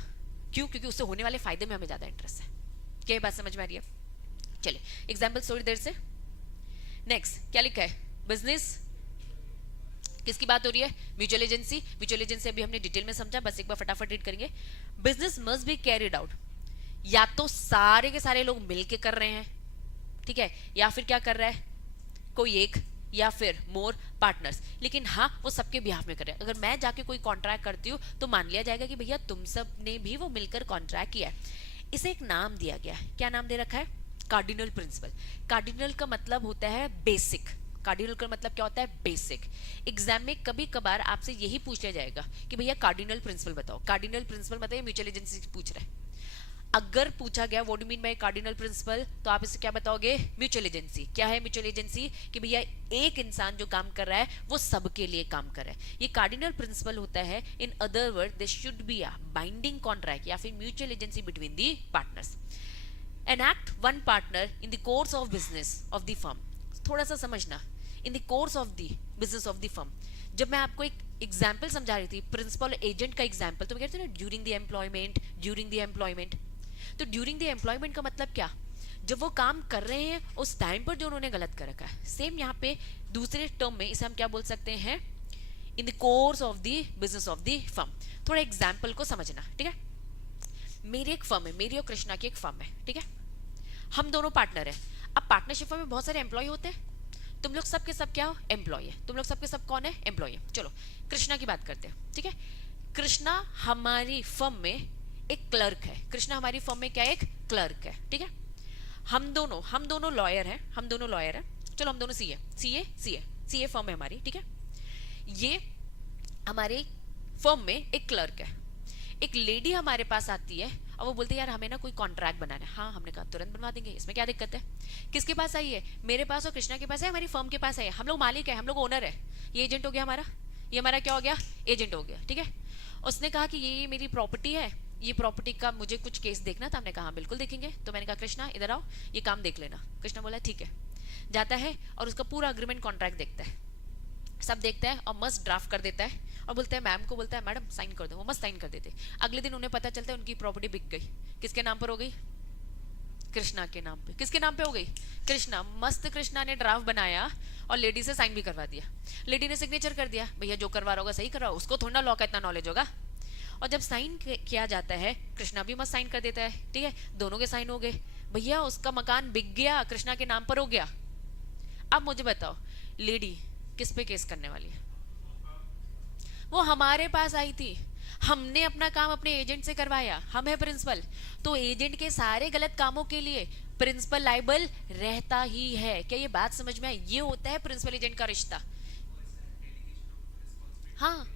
क्यों? क्योंकि उससे होने वाले फायदे में हमें ज्यादा इंटरेस्ट है। क्या बात समझ में आ रही है? चलिए एग्जाम्पल थोड़ी देर से। नेक्स्ट क्या लिखा है, बिजनेस किसकी बात हो रही है, म्यूचुअल एजेंसी। म्यूचुअल एजेंसी अभी हमने डिटेल में समझा, बस एक बार फटाफट रीड करेंगे। Business must be carried out, या तो सारे के सारे लोग मिलके कर रहे हैं, ठीक है, या फिर क्या कर रहा है कोई एक, या फिर मोर पार्टनर्स। लेकिन हाँ वो सबके बिहाफ में कर रहे हैं। अगर मैं जाके कोई कॉन्ट्रैक्ट करती हूँ तो मान लिया जाएगा कि भैया तुम सब ने भी वो मिलकर कॉन्ट्रैक्ट किया है। इसे एक नाम दिया गया है, क्या नाम दे रखा है, कार्डिनल प्रिंसिपल। कार्डिनल का मतलब होता है बेसिक, कार्डिनल का मतलब क्या होता है, बेसिक। एग्जाम में कभी कभार आपसे यही पूछ लिया जाएगा कि भैया कार्डिनल प्रिंसिपल बताओ। कार्डिनल प्रिंसिपल मतलब म्यूचुअल एजेंसी से पूछ रहा है। अगर पूछा गया what do mean by cardinal principle, तो आप इसे क्या बताओगे, म्यूचुअल एजेंसी। क्या है म्यूचुअल एजेंसी, कि भैया एक इंसान जो काम कर रहा है वो सबके लिए काम कर रहा है, ये कार्डिनल प्रिंसिपल होता है। In other word there should be a binding contract या फिर mutual agency between the partners. enact one partner in the course of business of the firm। थोड़ा सा समझना, in the course of the business of the firm। जब मैं आपको एक example समझा रही थी प्रिंसिपल एजेंट का एग्जाम्पल, तो मैं कहती थी ना during the employment, during the employment. तो ड्यूरिंग द एम्प्लॉयमेंट का मतलब क्या, जब वो काम कर रहे हैं उस टाइम पर जो उन्होंने गलत कर रखा है। सेम यहाँ पे दूसरे टर्म में इसे हम क्या बोल सकते हैं, in the course of the business of the firm. थोड़ा एग्जाम्पल को समझना, ठीक है। मेरी एक फर्म है, मेरी और कृष्णा की एक फर्म है, ठीक है, हम दोनों पार्टनर हैं। अब पार्टनरशिप में बहुत सारे एम्प्लॉय होते हैं, तुम लोग सबके सब क्या हो, एम्प्लॉय है। तुम लोग सबके सब कौन है, एम्प्लॉय है। चलो कृष्णा की बात करते हैं, ठीक है। कृष्णा हमारी फर्म में एक क्लर्क है, कृष्णा हमारी फर्म में क्या है, एक क्लर्क है, ठीक है। हम दोनों लॉयर हैं, चलो हम दोनों सीए फर्म है हमारी, ठीक है। ये हमारे फर्म में एक क्लर्क है, एक लेडी हमारे पास आती है और वो बोलती है यार हमें ना कोई कॉन्ट्रैक्ट बनाना है। हाँ, हमने कहा तुरंत बनवा देंगे, इसमें क्या दिक्कत है। किसके पास आई है, मेरे पास और कृष्णा के पास है, हमारी फर्म के पास है, हम लोग मालिक है, हम लोग ओनर है, ये एजेंट हो गया हमारा, ये हमारा क्या हो गया, एजेंट हो गया, ठीक है। उसने कहा कि ये मेरी प्रॉपर्टी है, ये प्रॉपर्टी का मुझे कुछ केस देखना था। हमने कहा बिल्कुल देखेंगे। तो मैंने कहा कृष्णा इधर आओ, ये काम देख लेना। कृष्णा बोला ठीक है। जाता है और उसका पूरा अग्रीमेंट कॉन्ट्रैक्ट देखता है, सब देखता है और मस्त ड्राफ्ट कर देता है और बोलता है मैम को, बोलता है मैडम साइन कर दो, वो मस्त साइन कर देते। अगले दिन उन्हें पता चलता है उनकी प्रॉपर्टी बिक गई। किसके नाम पर हो गई, कृष्णा के नाम पे। किसके नाम पे हो गई, कृष्णा। मस्त कृष्णा ने ड्राफ्ट बनाया और लेडी से साइन भी करवा दिया। लेडी ने सिग्नेचर कर दिया, भैया जो करवा रहा होगा सही करवा, उसको थोड़ा ना लॉ का इतना नॉलेज होगा। और जब साइन किया जाता है, कृष्णा भी मस्त साइन कर देता है, ठीक है, दोनों के साइन हो गए। भैया उसका मकान बिक गया, कृष्णा के नाम पर हो गया। अब मुझे बताओ लेडी किस पे केस करने वाली है, वो हमारे पास आई थी, हमने अपना काम अपने एजेंट से करवाया, हम है प्रिंसिपल, तो एजेंट के सारे गलत कामों के लिए प्रिंसिपल लाइबल रहता ही है। क्या ये बात समझ में आई, ये होता है प्रिंसिपल एजेंट का रिश्ता। हाँ,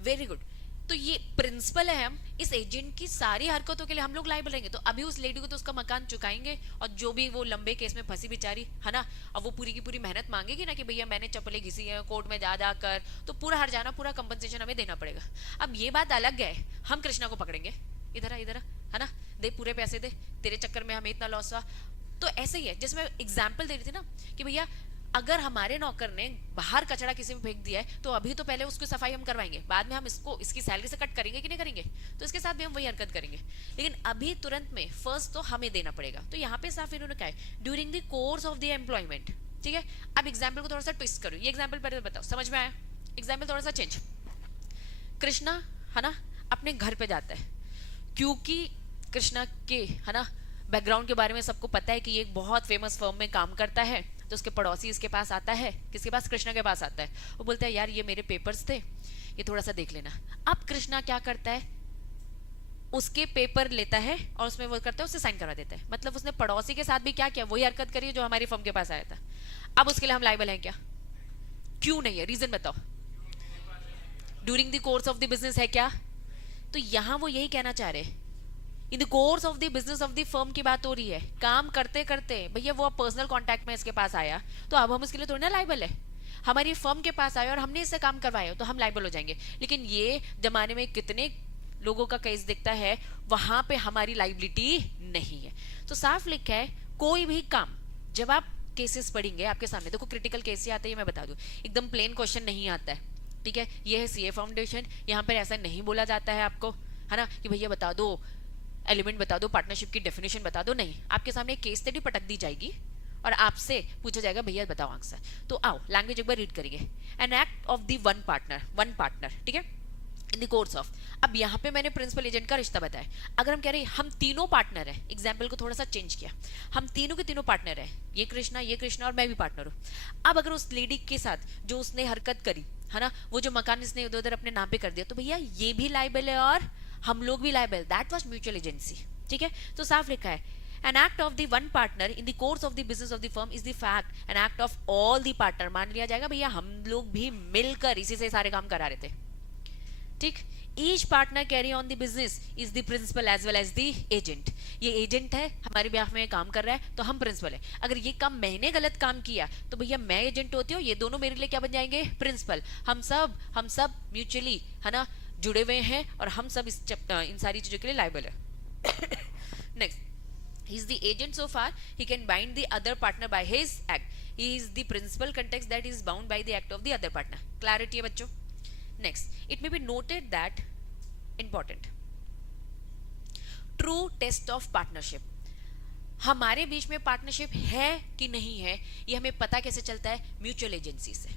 वेरी गुड। तो ये प्रिंसिपल है, हम इस एजेंट की सारी हरकतों के लिए हम लोग लाइबल रहेंगे। तो अभी उस लेडी को तो उसका मकान चुकाएंगे, और जो भी वो लंबे केस में फंसी बेचारी है ना, अब वो पूरी की पूरी मेहनत मांगेगी ना कि भैया मैंने चप्पलें घिसी है कोर्ट में जा जाकर, तो पूरा हर जाना, पूरा कंपनसेशन हमें देना पड़ेगा। अब ये बात अलग है, हम कृष्णा को पकड़ेंगे, इधर है ना, दे पूरे पैसे दे, तेरे चक्कर में हमें इतना लॉस हुआ। तो ऐसे ही है, जैसे मैं एग्जाम्पल दे रही थी ना कि भैया अगर हमारे नौकर ने बाहर कचरा किसी में फेंक दिया है, तो अभी तो पहले उसकी सफाई हम करवाएंगे, बाद में हम इसको इसकी सैलरी से कट करेंगे कि नहीं करेंगे, तो इसके साथ भी हम वही हरकत करेंगे। लेकिन अभी तुरंत में फर्स्ट तो हमें देना पड़ेगा। तो यहाँ पे साफ इन्होंने कहा है during the course of the employment, ठीक है। अब एग्जाम्पल को थोड़ा सा ट्विस्ट करो, ये एग्जाम्पल पहले बताओ समझ में आया, एग्जाम्पल थोड़ा सा चेंज। कृष्णा है ना अपने घर पे जाता है, क्योंकि कृष्णा के है ना बैकग्राउंड के बारे में सबको पता है कि ये एक बहुत फेमस फर्म में काम करता है। तो उसके पड़ोसी इसके पास आता है, किसके पास, कृष्णा के पास आता है। वो बोलता है यार ये मेरे पेपर्स थे, ये थोड़ा सा देख लेना। अब कृष्णा क्या करता है, उसके पेपर लेता है और उसमें वो करता है, उससे साइन करवा देता है। मतलब उसने पड़ोसी के साथ भी क्या किया, वही हरकत करी जो हमारी फर्म के पास आया था। अब उसके लिए हम लायबल हैं क्या, क्यों नहीं है, रीजन बताओ। During the course of the business है क्या, तो यहां वो यही कहना चाह रहे हैं, in the course of the business of the firm की बात हो रही है। काम करते करते भैया वो पर्सनल कांटेक्ट में इसके पास आया, तो अब हम इसके लिए थोड़ी ना लाइबल है। हमारी फर्म के पास आया और हमने इससे काम करवाया, तो हम लाइबल हो जाएंगे। लेकिन ये जमाने में कितने लोगों का केस दिखता है, वहां पे हमारी लाइबिलिटी नहीं है। तो साफ लिखा है कोई भी काम, जब आप केसेस पढ़ेंगे आपके सामने, देखो क्रिटिकल केस ही आते हैं, मैं बता दूं एकदम प्लेन क्वेश्चन नहीं आता है, ठीक है। ये है सीए फाउंडेशन, यहाँ पर ऐसा नहीं बोला जाता है आपको, है ना, कि भैया बता दो एलिमेंट बता दो, पार्टनरशिप की डेफिनेशन बता दो, नहीं। आपके सामने केस स्टडी पटक दी जाएगी और आपसे पूछा जाएगा भैया बताओ आंसर। तो आओ लैंग्वेज एक बार रीड करेंगे। An act of the one partner, ठीक है, इन द कोर्स ऑफ। अब यहाँ पे मैंने प्रिंसिपल एजेंट का रिश्ता बताया। अगर हम कह रहे हैं हम तीनों पार्टनर हैं, एग्जाम्पल को थोड़ा सा चेंज किया, हम तीनों के तीनों पार्टनर हैं, ये कृष्णा और मैं भी पार्टनर हूँ। अब अगर उस लेडी के साथ जो उसने हरकत करी है ना, वो जो मकान इसने उधर उधर अपने नाम पे कर दिया, तो भैया ये भी लाइबल है और हम लोग भी liable, that was mutual agency, ठीक है। तो साफ लिखा है an act of the one partner in the course of the business of the firm is the fact an act of all the partner। मान लिया जाएगा भैया हम लोग भी मिलकर इसी से सारे काम करा रहे थे, ठीक। Each partner carry on the business is the principal as well as the agent. ये एजेंट है, हमारे बिहाफ में काम कर रहा है, तो हम प्रिंसिपल है। अगर ये काम मैंने गलत काम किया तो भैया मैं एजेंट होती हूँ, ये दोनों मेरे लिए क्या बन जाएंगे, प्रिंसिपल। हम सब म्यूचुअली है ना जुड़े हुए हैं और हम सब इन सारी चीजों के लिए लायबल है। Next, he is the agent so far he can bind the other partner by his act, he is the principal context that is bound by the act of the other partner। clarity है बच्चों। next, it may be noted that important true test of partnership, हमारे बीच में partnership है कि नहीं है ये हमें पता कैसे चलता है, म्यूचुअल एजेंसी से।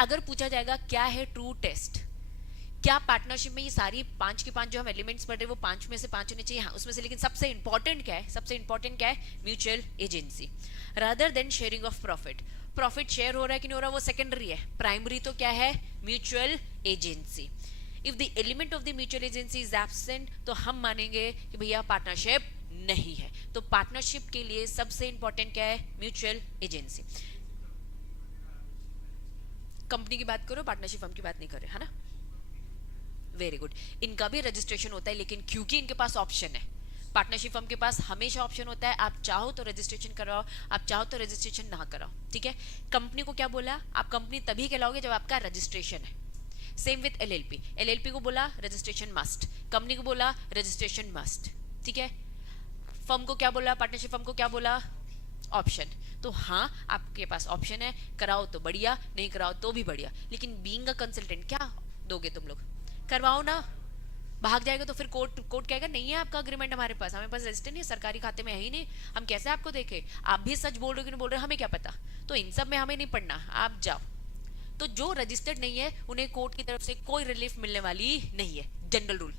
अगर पूछा जाएगा क्या है ट्रू टेस्ट, क्या पार्टनरशिप में ये सारी 5 की 5 जो हम एलिमेंट्स पढ़ रहे हैं वो 5 में से 5 होने चाहिए, हाँ उसमें से, लेकिन सबसे इंपॉर्टेंट क्या है, mutual agency. Rather than sharing of profit share हो रहा है कि नहीं हो रहा वो सेकेंडरी है, प्राइमरी तो क्या है, mutual agency. If the element of the mutual agency is absent तो हम मानेंगे कि भैया पार्टनरशिप नहीं है। तो पार्टनरशिप के लिए सबसे इंपॉर्टेंट क्या है? Mutual agency. कंपनी की बात करो, पार्टनरशिप फर्म की बात नहीं कर रहे, है ना? Very good. इनका भी रजिस्ट्रेशन होता है, लेकिन क्योंकि इनके पास ऑप्शन है, पार्टनरशिप फर्म के पास हमेशा ऑप्शन होता है, आप चाहो तो रजिस्ट्रेशन कराओ, आप चाहो तो रजिस्ट्रेशन ना कराओ, ठीक है? कंपनी को क्या बोला? आप कंपनी तभी कहलाओगे जब आपका रजिस्ट्रेशन है। सेम विथ एलएलपी, एलएलपी को बोला रजिस्ट्रेशन मस्ट, कंपनी को बोला रजिस्ट्रेशन मस्ट, ठीक है? फर्म को क्या बोला? पार्टनरशिप फर्म को क्या बोला? ऑप्शन। तो हाँ, आपके पास ऑप्शन है, कराओ तो बढ़िया, नहीं कराओ तो भी बढ़िया, लेकिन बीइंग अ कंसल्टेंट क्या दोगे तुम लोग? करवाओ ना। भाग जाएगा तो फिर कोर्ट कहेगा नहीं है आपका अग्रीमेंट हमारे पास रजिस्टर नहीं है, सरकारी खाते में है ही नहीं, हम कैसे आपको देखें? आप भी सच बोल रहे हो कि नहीं बोल रहे, हमें क्या पता? तो इन सब में हमें नहीं पढ़ना, आप जाओ। तो जो रजिस्टर्ड नहीं है उन्हें कोर्ट की तरफ से कोई रिलीफ मिलने वाली नहीं है, जनरल रूल।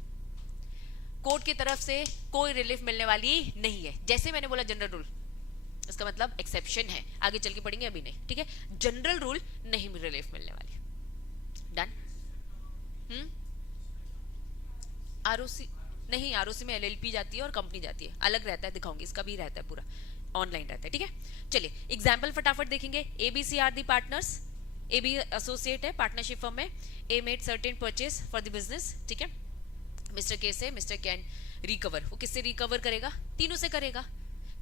कोर्ट की तरफ से कोई रिलीफ मिलने वाली नहीं है। जैसे मैंने बोला जनरल रूल, इसका मतलब एक्सेप्शन है, आगे चल के पढ़ेंगे, अभी नहीं, ठीक है? जनरल रूल नहीं रिलीफ मिलने वाली। डन। आरओसी नहीं, आरओसी में एलएलपी जाती है और कंपनी जाती है, अलग रहता है, दिखाऊंगी, इसका भी रहता है, पूरा ऑनलाइन रहता है, ठीक है? चलिए एग्जाम्पल फटाफट देखेंगे। ABC are the partners, A B associate है पार्टनरशिप फर्म में, A made certain purchase for the business, ठीक है? मिस्टर के से मिस्टर कैन रिकवर, वो किससे रिकवर करेगा? तीनों से करेगा।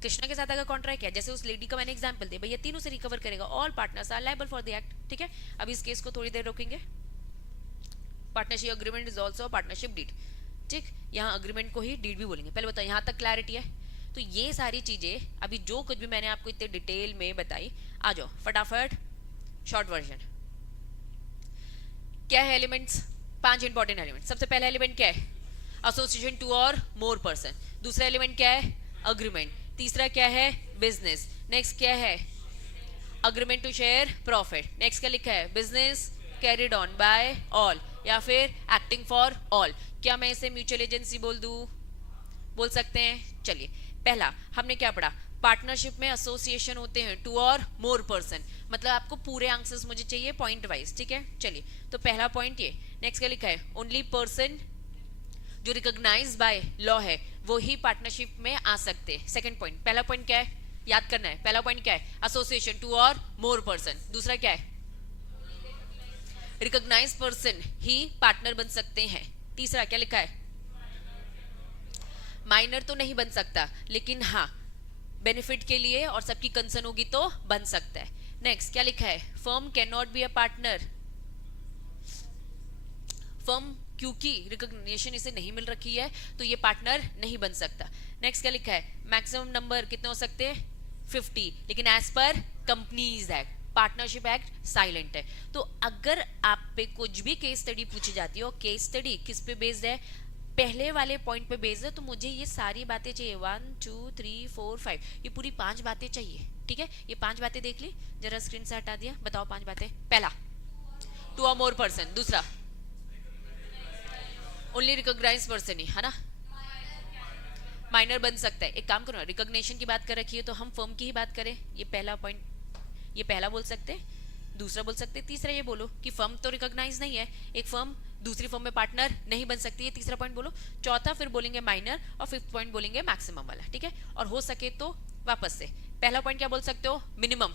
कृष्णा के साथ अगर कॉन्ट्रैक्ट है, जैसे उस लेडी का मैंने एग्जांपल दिया, भैया तीनों से रिकवर करेगा, all partners are liable for the act, ठीक है? अब इस केस को थोड़ी देर रोकेंगे। Partnership agreement is also partnership deed, ठीक? यहाँ अग्रीमेंट को ही डीड भी बोलेंगे। पहले बताओ यहाँ तक क्लैरिटी है? तो ये सारी चीजें अभी जो कुछ भी मैंने आपको इतने डिटेल में बताई, आ जाओ फटाफट शॉर्ट वर्जन। क्या है एलिमेंट्स? 5 important element. सबसे पहला एलिमेंट क्या है? एसोसिएशन 2 और मोर पर्सन। दूसरा एलिमेंट क्या है? अग्रीमेंट। तीसरा क्या है? बिजनेस। नेक्स्ट क्या है? Agreement to share profit. Next क्या लिखा है? Business carried on by all या फिर एक्टिंग फॉर ऑल। क्या मैं इसे म्यूचुअल एजेंसी बोल दूं? बोल सकते हैं। चलिए पहला हमने क्या पढ़ा? पार्टनरशिप में एसोसिएशन होते हैं 2 और मोर पर्सन, मतलब आपको पूरे आंसर्स मुझे चाहिए पॉइंट वाइज, ठीक है? चलिए तो पहला पॉइंट ये। नेक्स्ट क्या लिखा है? ओनली पर्सन जो रिकॉग्नाइज्ड बाय लॉ है वो ही पार्टनरशिप में आ सकते हैं। सेकंड पॉइंट, पहला पॉइंट क्या है? याद करना है। पहला पॉइंट क्या है? एसोसिएशन 2 और मोर पर्सन। दूसरा क्या है? रिकॉग्नाइज्ड पर्सन ही पार्टनर बन सकते हैं। तीसरा क्या लिखा है? माइनर तो नहीं बन सकता, लेकिन हाँ बेनिफिट के लिए और सबकी कंसर्न होगी तो बन सकता है। नेक्स्ट क्या लिखा है? Firm can not be a partner. Firm क्योंकि रिकॉग्निशन इसे नहीं मिल रखी है तो ये पार्टनर नहीं बन सकता। नेक्स्ट क्या लिखा है? मैक्सिमम नंबर कितने हो सकते हैं? 50, लेकिन as per companies act, partnership act silent है। तो अगर आप पे कुछ भी केस स्टडी पूछी जाती है और केस स्टडी किस पे बेस्ड है? पहले वाले पॉइंट पे बेस्ड है, तो मुझे ये सारी बातें चाहिए। 1 2 3 4 5, ये पूरी 5 बातें चाहिए, ठीक है? ये 5 बातें देख ली, जरा स्क्रीन से हटा दिया। बताओ 5 बातें। पहला 2 और मोर पर्सन। दूसरा ओनली रिकॉग्नाइज्ड पर्सन ही, है ना? माइनर बन सकता है। एक काम करो ना, रिकॉग्निशन की बात कर रखी है तो हम फर्म की ही बात करें। ये पहला पॉइंट, ये पहला बोल सकते हैं, दूसरा बोल सकते हैं, तीसरा ये बोलो कि फर्म तो रिकॉग्नाइज नहीं है, एक फर्म दूसरी फर्म में पार्टनर नहीं बन सकती है, तीसरा पॉइंट बोलो। चौथा फिर बोलेंगे माइनर और फिफ्थ पॉइंट बोलेंगे मैक्सिमम वाला, ठीक है? और हो सके तो वापस से पहला पॉइंट क्या बोल सकते हो? Minimum,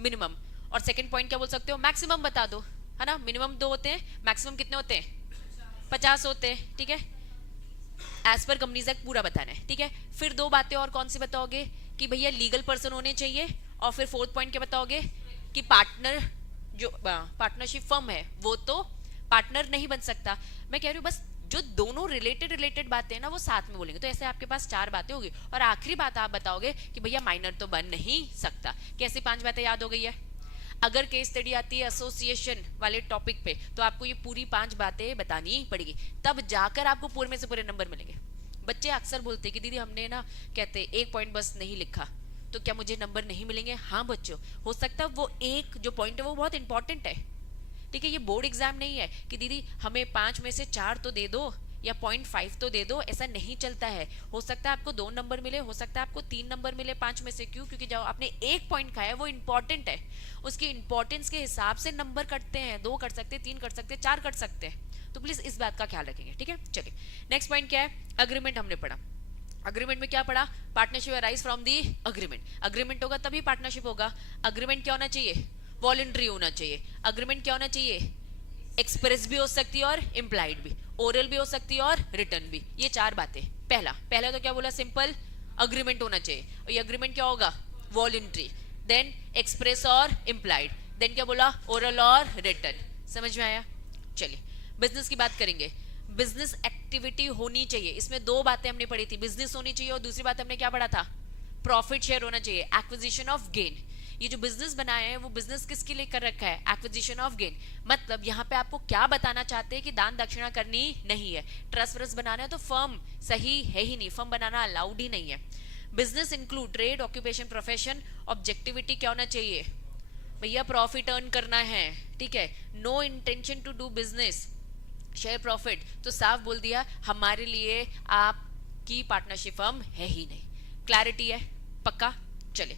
minimum. और सेकंड पॉइंट क्या बोल सकते हो? मैक्सिमम बता दो, है ना? मिनिमम 2 होते हैं, मैक्सिमम कितने होते हैं? 50 होते हैं, ठीक है? एज पर कंपनीज एक्ट पूरा बताना है, ठीक है? फिर 2 बातें और कौन सी बताओगे? कि भैया लीगल पर्सन होने चाहिए, और फिर फोर्थ पॉइंट क्या बताओगे? कि पार्टनर जो पार्टनरशिप फर्म है वो तो पार्टनर नहीं बन सकता। मैं कह रही हूँ बस जो दोनों रिलेटेड बातें हैं ना वो साथ में बोलेंगे, तो ऐसे आपके पास 4 बातें होगी। और आखिरी बात आप बताओगे कि भैया माइनर तो बन नहीं सकता। कैसे 5 बातें याद हो गई है? अगर केस स्टडी आती है एसोसिएशन वाले टॉपिक पे तो आपको ये पूरी 5 बातें बतानी पड़ेगी, तब जाकर आपको पूरे में से पूरे नंबर मिलेंगे। बच्चे अक्सर बोलते हैं कि दीदी हमने ना, कहते एक पॉइंट बस नहीं लिखा तो क्या मुझे नंबर नहीं मिलेंगे? हाँ बच्चों, हो सकता है वो एक जो पॉइंट है वो बहुत इंपॉर्टेंट है, ठीक है? ये बोर्ड एग्जाम नहीं है कि दीदी हमें 5 में से 4 तो दे दो या 0.5 तो दे दो, ऐसा नहीं चलता है। हो सकता है आपको 2 नंबर मिले, हो सकता है आपको 3 नंबर मिले 5 में से। क्यों? क्योंकि जब आपने एक पॉइंट खाया वो इंपॉर्टेंट है, उसकी इंपॉर्टेंस के हिसाब से नंबर कटते हैं। 2 कट सकते हैं, 3 कट सकते हैं, 4 कट सकते हैं। तो प्लीज इस बात का ख्याल रखेंगे, ठीक है। चलिए नेक्स्ट पॉइंट क्या है, अग्रीमेंट हमने पढ़ा। अग्रीमेंट में क्या पढ़ा, partnership arise from the agreement. Agreement होगा तभी पार्टनरशिप होगा। अग्रीमेंट क्या होना चाहिए, वॉलंटरी होना चाहिए। अग्रीमेंट क्या होना चाहिए, एक्सप्रेस भी हो सकती है और इम्प्लाइड भी, ओरल भी हो सकती है और रिटर्न भी। ये चार बातें। पहला तो क्या बोला, सिंपल अग्रीमेंट होना चाहिए। और ये अग्रीमेंट क्या होगा, वॉलंटरी, देन एक्सप्रेस और इम्प्लाइड, देन क्या बोला, ओरल और रिटर्न। समझ में आया। चलिए बिजनेस की बात करेंगे। बिजनेस एक्टिविटी होनी चाहिए, इसमें दो बातें हमने पढ़ी थी, बिजनेस होनी चाहिए और दूसरी बात हमने क्या पढ़ा था, प्रॉफिट शेयर होना चाहिए, एक्विजिशन ऑफ गेन। ये जो बिजनेस बनाया है वो बिजनेस किसके लिए कर रखा है, एक्विजिशन ऑफ गेन। मतलब यहाँ पे आपको क्या बताना चाहते हैं कि दान दक्षिणा करनी नहीं है। ट्रस्ट व्रस्ट बनाना है तो फर्म सही है ही नहीं, फर्म बनाना अलाउड ही नहीं है। Business include trade, occupation, profession. Objectivity क्या होना चाहिए भैया, प्रॉफिट अर्न करना है, ठीक है। No intention to do business, share profit. तो साफ बोल दिया हमारे लिए आपकी पार्टनरशिप फर्म है ही नहीं। क्लैरिटी है, पक्का। चले,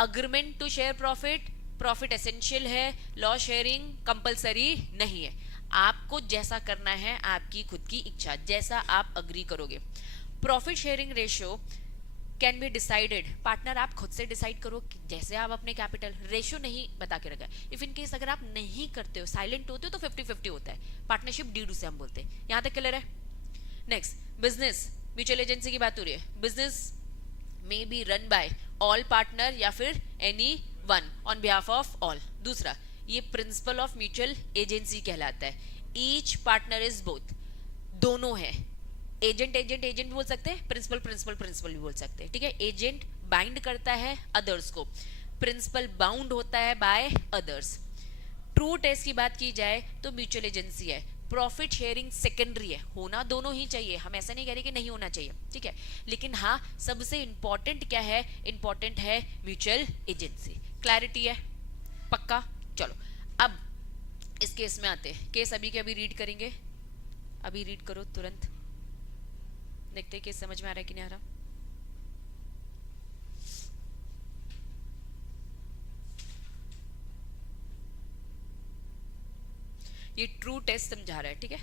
agreement to share profit, profit essential है, लॉ शेयरिंग कंपलसरी नहीं है। आपको जैसा करना है, आपकी खुद की इच्छा, जैसा आप अग्री करोगे। Profit sharing ratio can be decided, partner आप खुद से डिसाइड करो जैसे आप अपने कैपिटल। रेशियो नहीं बता के रखा है। इफ इन केस अगर आप नहीं करते हो, साइलेंट होते हो, तो 50-50 होता है। पार्टनरशिप डी से हम बोलते हैं। यहां तक क्लियर है। नेक्स्ट, बिजनेस म्यूचुअल एजेंसी की बात हो रही है। Business may be run by all partner या फिर any one on behalf of all. दूसरा, ये प्रिंसिपल ऑफ म्यूचुअल एजेंसी कहलाता है। ईच पार्टनर इज बोथ, दोनों है। एजेंट एजेंट एजेंट बोल सकते हैं, प्रिंसिपल प्रिंसिपल प्रिंसिपल भी बोल सकते हैं, ठीक है। एजेंट बाइंड करता है अदर्स को, प्रिंसिपल बाउंड होता है बाय अदर्स। ट्रू टेस्ट की बात की जाए तो म्यूचुअल एजेंसी है। प्रॉफिट शेयरिंग सेकेंडरी है, होना दोनों ही चाहिए, हम ऐसा नहीं कह रहे कि नहीं होना चाहिए, ठीक है। लेकिन हाँ, सबसे इंपॉर्टेंट क्या है, इंपॉर्टेंट है म्यूचुअल एजेंसी। क्लैरिटी है, पक्का। चलो अब इस केस में आते हैं। केस अभी के अभी रीड करेंगे, अभी रीड करो तुरंत, देखते हैं केस समझ में आ रहा है कि नहीं आ रहा। ये ट्रू टेस्ट समझा रहा है, ठीक है।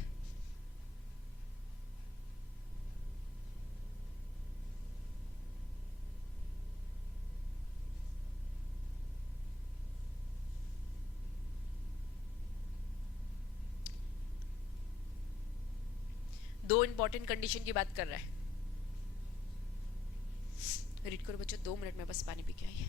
दो इंपॉर्टेंट कंडीशन की बात कर रहा है। रीड करो बच्चों, 2 मिनट में बस पानी पी के आइए।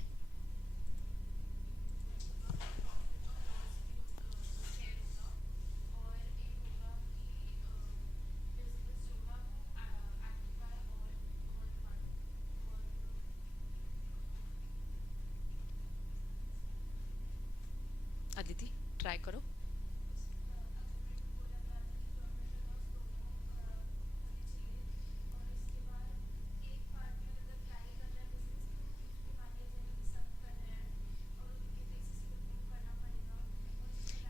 अदिति ट्राई करो।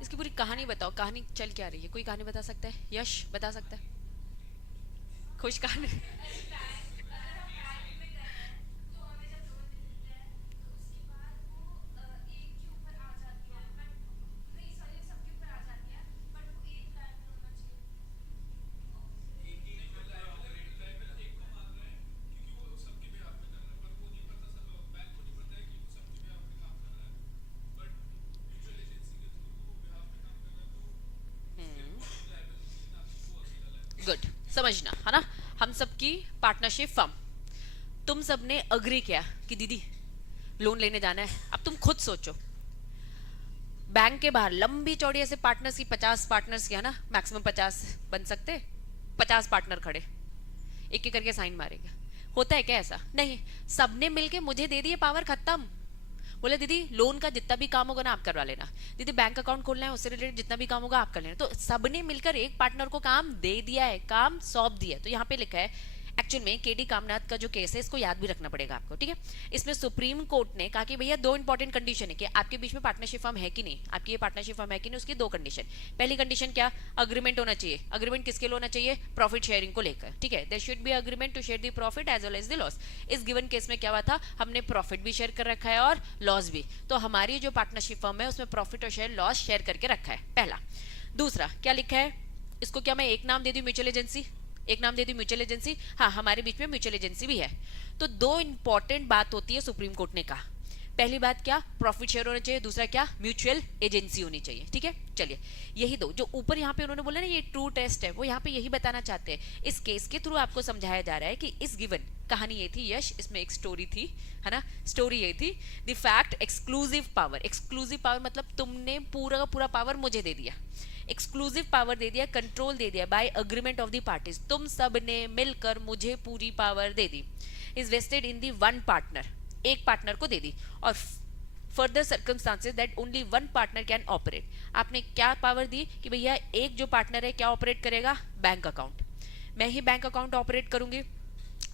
इसकी पूरी कहानी बताओ, कहानी चल क्या रही है, कोई कहानी बता सकता है, यश बता सकता है, खुश कहानी। गुड, समझना है ना, हम सबकी पार्टनरशिप फर्म। तुम सबने अग्री किया कि दीदी लोन लेने जाना है। अब तुम खुद सोचो, बैंक के बाहर लंबी चौड़ी ऐसे पार्टनर्स की 50 पार्टनर्स किया ना, मैक्सिमम 50 बन सकते, 50 पार्टनर खड़े, एक एक करके साइन मारेगा। होता है क्या ऐसा? नहीं, सबने मिलके मुझे दे दिए पावर, खत्म। बोले दीदी लोन का जितना भी काम होगा ना आप करवा लेना, दीदी बैंक अकाउंट खोलना है उससे रिलेटेड जितना भी काम होगा आप कर लेना। तो सबने मिलकर एक पार्टनर को काम दे दिया है, काम सौंप दिया है। तो यहाँ पे लिखा है, एक्चुअल में केडी कामनाथ का जो केस है इसको याद भी रखना पड़ेगा आपको, ठीक है। इसमें सुप्रीम कोर्ट ने कहा कि भैया दो इंपॉर्टेंट कंडीशन है कि आपके बीच में पार्टनरशिप फर्म है कि नहीं, आपकी ये पार्टनरशिप फर्म है कि नहीं, उसकी दो कंडीशन। पहली कंडीशन क्या, अग्रीमेंट होना चाहिए। अग्रीमेंट किसके लिए होना चाहिए, प्रॉफिट शेयरिंग को लेकर, ठीक है। There should be agreement to share the profit as well as the loss. इस गिवन केस में क्या हुआ था, हमने प्रॉफिट भी शेयर कर रखा है और लॉस भी। तो हमारी जो पार्टनरशिप फर्म है उसमें प्रॉफिट और शेयर लॉस शेयर करके रखा है, पहला। दूसरा क्या लिखा है, इसको क्या मैं एक नाम दे दूं, म्यूचुअल एजेंसी, एक नाम दे दूं म्यूचुअल एजेंसी, हाँ हमारे बीच में म्यूचुअल एजेंसी भी है। तो दो इंपॉर्टेंट बात होती है सुप्रीम कोर्ट ने कहा, पहली बात क्या, प्रॉफिट शेयर होना चाहिए, दूसरा क्या, म्यूचुअल एजेंसी होनी चाहिए। ठीक है, चलिए यही दो जो ऊपर यहाँ पे उन्होंने बोला ना ये ट्रू टेस्ट है, वो यहाँ पे यही बताना चाहते हैं। इस केस के थ्रू आपको समझाया जा रहा है कि इस गिवन कहानी ये थी यश, इसमें एक स्टोरी थी, है ना, स्टोरी ये थी, the fact exclusive power, exclusive power मतलब तुमने पूरा का पूरा पावर मुझे दे दिया, एक्सक्लूसिव पावर दे दिया, कंट्रोल दे दिया, by agreement of the parties, तुम सब ने मिलकर मुझे पूरी पावर दे दी, is vested in the one partner, एक पार्टनर को दे दी, और further circumstances that only one partner can operate. आपने क्या पावर दी कि भैया एक जो पार्टनर है क्या ऑपरेट करेगा, बैंक अकाउंट, मैं ही बैंक अकाउंट ऑपरेट करूंगी,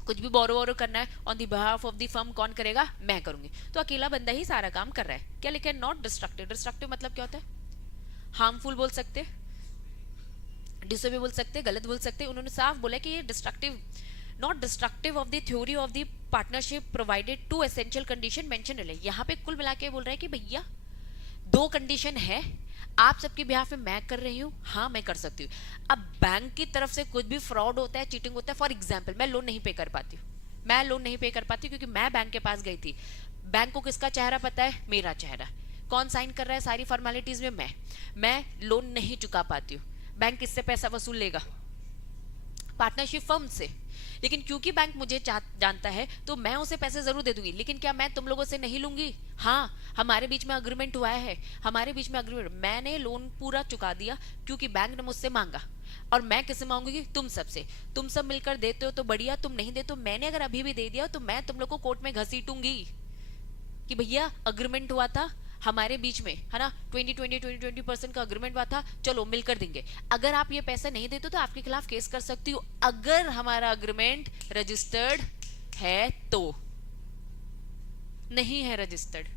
कुछ भी बोरो वोरो करना है on the behalf of the firm कौन करेगा, मैं करूंगी। तो अकेला बंदा ही सारा काम कर रहा है। क्या लिखा है, नॉट डिस्ट्रक्टिव, डिस्ट्रक्टिव मतलब क्या होता है, हार्मफुल बोल सकते, डिसोबे बोल सकते, गलत बोल सकते, उन्होंने साफ बोला कि ये destructive, not destructive of the theory of the partnership provided two essential condition mention है। यहाँ पे कुल मिला के बोल रहा है कि भैया दो कंडीशन है, आप सबके बिहाफ में मैं कर रही हूँ, हाँ मैं कर सकती हूँ। अब बैंक की तरफ से कुछ भी फ्रॉड होता है, चीटिंग होता है, फॉर एग्जाम्पल मैं लोन नहीं पे कर पाती हूँ, मैं लोन नहीं पे कर पाती क्योंकि मैं बैंक के पास गई थी, बैंक को किसका चेहरा पता है, मेरा चेहरा, कौन साइन कर रहा है सारी फॉर्मेलिटीज में, मैं लोन नहीं चुका पाती हूँ, बैंक किससे पैसा वसूल लेगा, पार्टनरशिप फर्म से। लेकिन क्योंकि बैंक मुझे जानता है तो मैं उसे पैसे जरूर दे दूंगी, लेकिन क्या मैं तुम लोगों से नहीं लूंगी, हाँ हमारे बीच में अग्रीमेंट हुआ है, हमारे बीच में अग्रीमेंट, मैंने लोन पूरा चुका दिया क्योंकि बैंक ने मुझसे मांगा, और मैं किससे मांगूंगी, तुम सबसे, तुम सब मिलकर देते हो तो बढ़िया, तुम नहीं देते तो मैंने अगर अभी भी दे दिया तो मैं तुम लोग को कोर्ट में घसीटूंगी कि भैया अग्रीमेंट हुआ था हमारे बीच में, है ना, 20% का अग्रीमेंट हुआ था, चलो मिलकर देंगे। अगर आप ये पैसा नहीं देते तो आपके खिलाफ केस कर सकती हो, अगर हमारा अग्रीमेंट रजिस्टर्ड है तो, नहीं है रजिस्टर्ड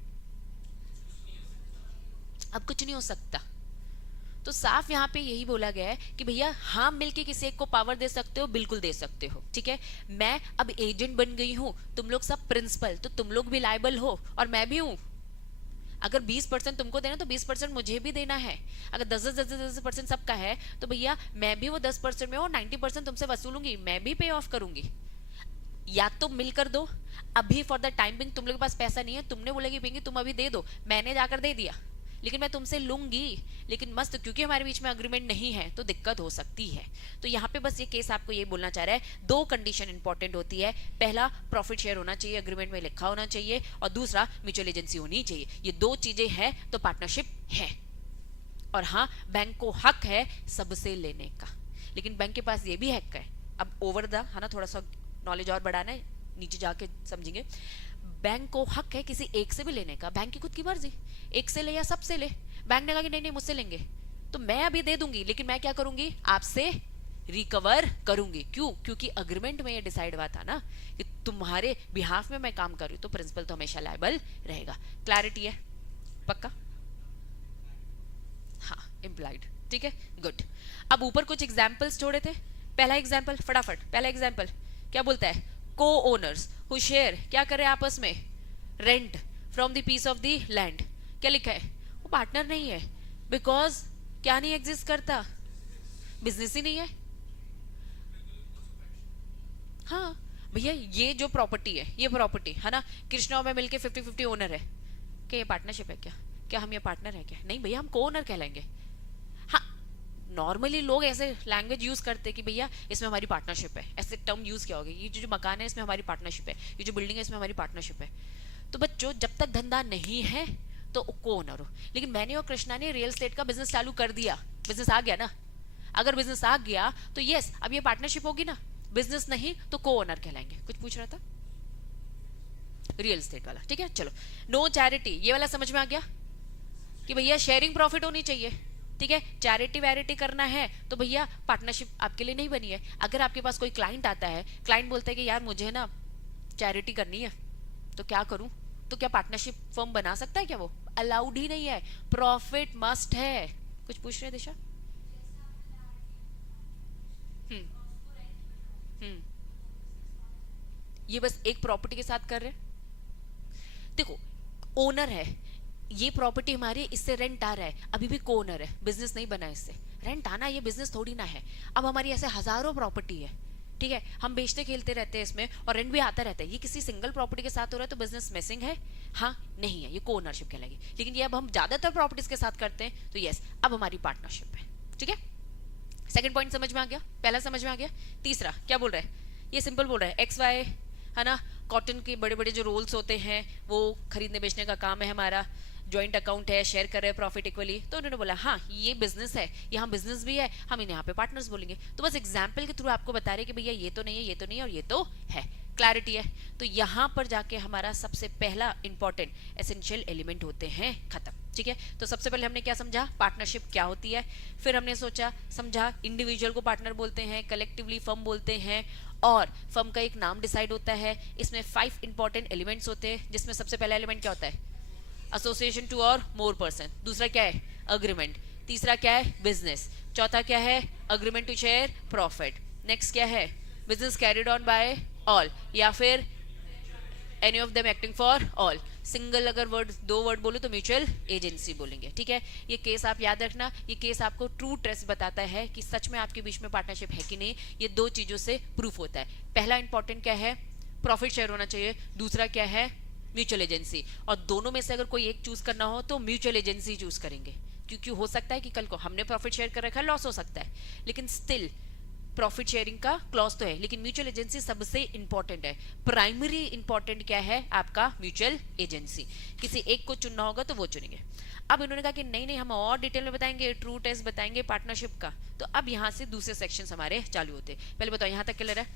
अब कुछ नहीं हो सकता। तो साफ यहाँ पे यही बोला गया है कि भैया हाँ मिलके किसी एक को पावर दे सकते हो, बिल्कुल दे सकते हो, ठीक है। मैं अब एजेंट बन गई हूं, तुम लोग सब प्रिंसिपल, तो तुम लोग भी लायबल हो और मैं भी हूं। अगर 20% तुमको देना तो 20% मुझे भी देना है। अगर 10% सबका है तो भैया मैं भी वो 10% में, और 90% तुमसे वसूलूंगी, मैं भी पे ऑफ करूंगी। या तो मिलकर दो, अभी फॉर द टाइम बिंग तुम लोग के पास पैसा नहीं है, तुमने बोलेगी पिंकी तुम अभी दे दो, मैंने जाकर दे दिया, लेकिन मैं तुमसे लूंगी, लेकिन मस्त क्योंकि हमारे बीच में अग्रीमेंट नहीं है तो दिक्कत हो सकती है। तो यहाँ पे बस ये केस आपको ये बोलना चाह रहा है, दो कंडीशन इंपॉर्टेंट होती है, पहला प्रॉफिट शेयर होना चाहिए, अग्रीमेंट में लिखा होना चाहिए, और दूसरा म्यूचुअल एजेंसी होनी चाहिए। ये दो चीजें हैं तो पार्टनरशिप है। और हाँ बैंक को हक है सबसे लेने का, लेकिन बैंक के पास ये भी हक है, अब ओवर द, है ना, थोड़ा सा नॉलेज और बढ़ाना है, नीचे जाके समझेंगे। बैंक को हक है किसी एक से भी लेने का, बैंक की खुद की मर्जी, एक से ले या सबसे ले। बैंक ने कहा कि नहीं नहीं मुझसे लेंगे तो मैं अभी दे दूंगी, लेकिन मैं क्या करूंगी, आपसे रिकवर करूंगी। क्यों, क्योंकि अग्रीमेंट में ये डिसाइड हुआ था ना कि तुम्हारे बिहाफ में मैं काम कर रही हूं, तो प्रिंसिपल तो हमेशा लायबल रहेगा। क्लैरिटी है पक्का, हाँ इम्प्लाइड, ठीक है गुड। अब ऊपर कुछ एग्जाम्पल्स छोड़े थे, पहला एग्जाम्पल फटाफट, पहला एग्जाम्पल क्या बोलता है, को ओनर्स हु शेयर, क्या करे आपस में, rent from the piece of the land. क्या लिखा है, वो पार्टनर नहीं है, बिकॉज क्या नहीं एग्जिस्ट करता, बिजनेस ही नहीं है। हाँ भैया ये जो प्रॉपर्टी है, ये प्रॉपर्टी है ना, कृष्णा में मिलके 50-50 ओनर है, क्या ये पार्टनरशिप है क्या, क्या हम ये पार्टनर है क्या, नहीं भैया हम को ओनर कहलाएंगे। हाँ नॉर्मली लोग ऐसे लैंग्वेज यूज करते कि भैया इसमें हमारी पार्टनरशिप है, ऐसे टर्म यूज किया होगा, ये जो मकान है इसमें हमारी पार्टनरशिप है, ये जो बिल्डिंग है इसमें हमारी पार्टनरशिप है। तो बच्चों जब तक धंधा नहीं है तो को ओनर हो, लेकिन मैंने और कृष्णा ने रियल एस्टेट का बिजनेस चालू कर दिया, बिजनेस आ गया ना, अगर बिजनेस आ गया तो यस अब ये पार्टनरशिप होगी ना, बिजनेस नहीं तो को ओनर कहलाएंगे। कुछ पूछ रहा था रियल एस्टेट वाला, ठीक है चलो। नो चैरिटी, ये वाला समझ में आ गया कि भैया शेयरिंग प्रॉफिट होनी चाहिए, ठीक है। चैरिटी वैरिटी करना है तो भैया पार्टनरशिप आपके लिए नहीं बनी है। अगर आपके पास कोई क्लाइंट आता है, क्लाइंट बोलता है कि यार मुझे ना चैरिटी करनी है तो क्या करूं, तो क्या पार्टनरशिप फर्म बना सकता है क्या, वो अलाउड ही नहीं है, प्रॉफिट मस्ट है। कुछ पूछ रहे दिशा, हम्म हम्म ये बस एक प्रॉपर्टी के साथ कर रहे हैं। देखो ओनर है, ये प्रॉपर्टी हमारी, इससे रेंट आ रहा है, अभी भी को ओनर है, बिजनेस नहीं बना इससे, रेंट आना ये बिजनेस थोड़ी ना है। अब हमारी ऐसे हजारों प्रॉपर्टी है, ठीक है, हम बेचते खेलते रहते हैं इसमें और रेंट भी आता रहता है। ये किसी सिंगल प्रॉपर्टी के साथ हो रहा है तो बिजनेस मेसिंग है? हाँ नहीं है, ये को ओनरशिप कहलाएगी। लेकिन ये अब हम ज्यादातर प्रॉपर्टीज के साथ करते हैं तो यस, अब हमारी पार्टनरशिप है। ठीक है, सेकंड पॉइंट समझ में आ गया, पहला समझ में आ गया। तीसरा क्या बोल रहा है, ये सिंपल बोल रहा है, एक्स वाई है ना, कॉटन के बड़े बड़े जो रोल्स होते हैं वो खरीदने बेचने का काम है हमारा, ज्वाइंट अकाउंट है, शेयर कर रहे हैं प्रॉफिट इक्वली। तो उन्होंने बोला हाँ ये बिजनेस है, यहाँ बिजनेस भी है, हम इन्हें यहाँ पे पार्टनर्स बोलेंगे। तो बस एग्जाम्पल के थ्रू आपको बता रहे कि भैया ये तो नहीं है, ये तो नहीं है और ये तो है, क्लैरिटी है। तो यहाँ पर जाके हमारा सबसे पहला इंपॉर्टेंट एसेंशियल एलिमेंट होते हैं खत्म। ठीक है, तो सबसे पहले हमने क्या समझा, पार्टनरशिप क्या होती है, फिर हमने सोचा समझा इंडिविजुअल को पार्टनर बोलते हैं, कलेक्टिवली फर्म बोलते हैं, और फर्म का एक नाम डिसाइड होता है। इसमें 5 इंपॉर्टेंट एलिमेंट्स होते हैं, जिसमें सबसे पहला एलिमेंट क्या होता है, एसोसिएशन टू और मोर पर्सन। दूसरा क्या है, अग्रीमेंट। तीसरा क्या है, बिजनेस। चौथा क्या है, agreement to share profit. Next क्या है, business carried on by all, या फिर any of them acting for all. Single अगर वर्ड, दो वर्ड बोलो तो म्यूचुअल एजेंसी बोलेंगे। ठीक है, ये केस आप याद रखना, ये केस आपको ट्रू ट्रस्ट बताता है कि सच में आपके बीच में पार्टनरशिप है कि नहीं। ये दो चीजों से प्रूफ होता है। पहला इंपॉर्टेंट क्या है, प्रॉफिट शेयर होना चाहिए। दूसरा क्या है, म्यूचुअल एजेंसी। और दोनों में से अगर कोई एक चूज करना हो तो म्यूचुअल एजेंसी चूज करेंगे, क्योंकि हो सकता है कि कल को हमने प्रॉफिट शेयर कर रखा है, लॉस हो सकता है, लेकिन स्टिल प्रॉफिट शेयरिंग का क्लॉज तो है। लेकिन म्यूचुअल एजेंसी सबसे इंपॉर्टेंट है, प्राइमरी इंपॉर्टेंट क्या है आपका, म्यूचुअल एजेंसी। किसी एक को चुनना होगा तो वो चुनेंगे। अब इन्होंने कहा कि नहीं नहीं हम और डिटेल में बताएंगे, ट्रू टेस्ट बताएंगे पार्टनरशिप का। तो अब यहाँ से दूसरे सेक्शन हमारे चालू होते। पहले बताओ यहाँ तक क्लियर है।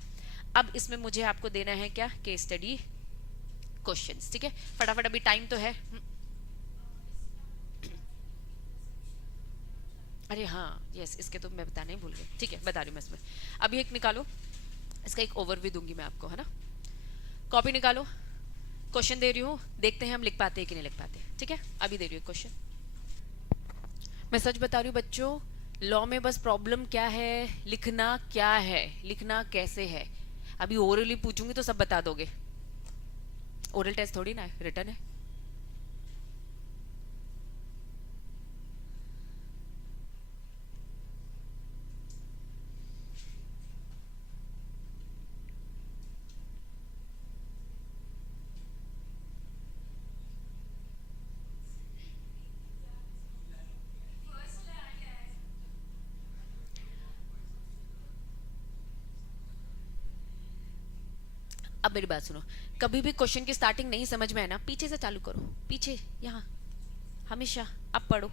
अब इसमें मुझे आपको देना है क्या, केस स्टडी क्वेश्चंस। ठीक है, फटाफट, अभी टाइम तो है। अरे हाँ यस, इसके तो मैं बताना ही भूल गई। ठीक है, बता रही हूँ मैं इसमें। अभी एक निकालो, इसका एक ओवरव्यू दूंगी मैं आपको, है ना। कॉपी निकालो, क्वेश्चन दे रही हूँ, देखते हैं हम लिख पाते हैं कि नहीं लिख पाते। ठीक है, अभी दे रही हूँ क्वेश्चन। मैं सच बता रही हूँ बच्चों, लॉ में बस प्रॉब्लम क्या है, लिखना क्या है, लिखना कैसे है। अभी ओरली पूछूंगी तो सब बता दोगे, ओरल टेस्ट थोड़ी ना है, रिटर्न है। अब मेरी बात सुनो, कभी भी क्वेश्चन की स्टार्टिंग नहीं समझ में है ना, पीछे से चालू करो, पीछे यहाँ हमेशा। अब पढ़ो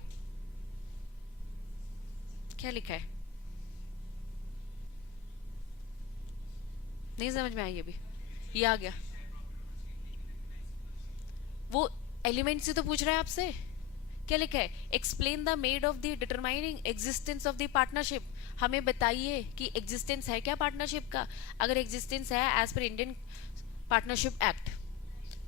क्या लिखा है, नहीं समझ में आई अभी, ये आ गया। वो एलिमेंट से तो पूछ रहा है आपसे, क्या लिखा है, explain the made of the determining existence of the partnership. हमें बताइए कि एग्जिस्टेंस है क्या पार्टनरशिप का। अगर एग्जिस्टेंस है as per Indian partnership act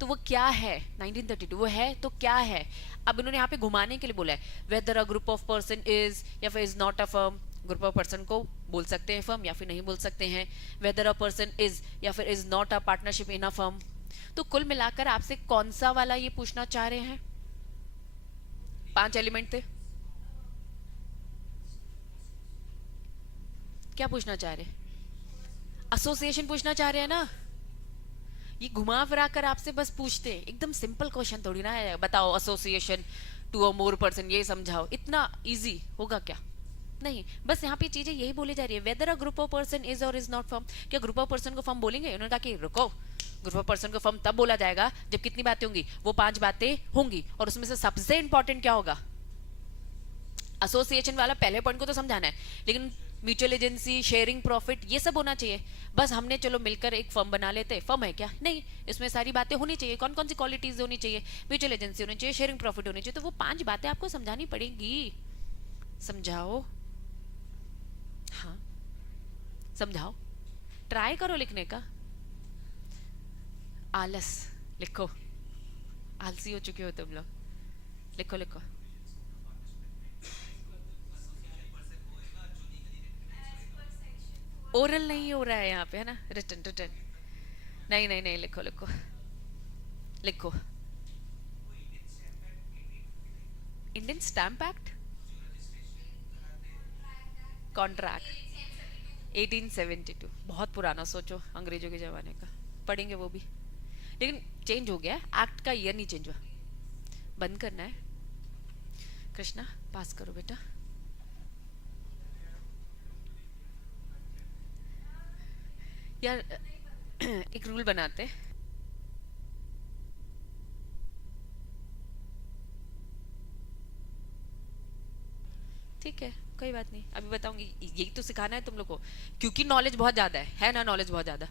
तो वो क्या है, 1932 वो है तो क्या है। अब इन्होंने यहाँ पे घुमाने के लिए बोला है, weather a group of person is या फिर is not a firm. Group of person को बोल सकते हैं फर्म या फिर नहीं बोल सकते हैं। वेदर अ पर्सन इज या फिर is not a partnership in a firm. तो कुल मिलाकर आपसे कौन सा वाला ये पूछना चाह रहे हैं, 5 एलिमेंट थे, क्या पूछना चाह रहे हैं, एसोसिएशन पूछना चाह रहे हैं ना। ये घुमा फिरा कर आपसे बस पूछते हैं, एकदम सिंपल क्वेश्चन थोड़ी ना है, बताओ association two or more person, ये समझाओ, इतना इजी होगा क्या, नहीं। बस यहाँ पे चीजें यही बोली जा रही है, weather a group of person is और इज नॉट फर्म। क्या ग्रुप ऑफ पर्सन को फर्म बोलेंगे, उन्होंने कहा कि रुको, ग्रुप ऑफ पर्सन को फर्म तब बोला जाएगा जब कितनी बातें होंगी, वो 5 बातें होंगी, और उसमें से सबसे इंपॉर्टेंट क्या होगा, एसोसिएशन वाला पहले पॉइंट को तो समझाना है, लेकिन म्यूचुअल एजेंसी, शेयरिंग प्रॉफिट, ये सब होना चाहिए। बस हमने चलो मिलकर एक फर्म बना लेते, फर्म है क्या, नहीं, इसमें सारी बातें होनी चाहिए, कौन कौन सी क्वालिटीज होनी चाहिए, म्यूचुअल एजेंसी होनी चाहिए, शेयरिंग प्रॉफिट होनी चाहिए। तो वो 5 बातें आपको समझानी पड़ेगी, समझाओ, हाँ समझाओ, ट्राई करो लिखने का। आलस, लिखो, आलसी हो चुके हो तुम लोग, लिखो लिखो। ओरल नहीं हो रहा है यहाँ पे, है ना, रिटर्न रिटर्न, नहीं नहीं नहीं, लिखो लिखो लिखो। इंडियन स्टैम्प एक्ट, कॉन्ट्रैक्ट 1872, बहुत पुराना, सोचो अंग्रेजों के जमाने का, पढ़ेंगे वो भी। लेकिन चेंज हो गया, एक्ट का ईयर नहीं चेंज हुआ। बंद करना है। कृष्णा पास करो बेटा। यार एक रूल बनाते हैं। ठीक है, कोई बात नहीं, अभी बताऊंगी। यही तो सिखाना है तुम लोग को, क्योंकि नॉलेज बहुत ज्यादा है ना, नॉलेज बहुत ज्यादा।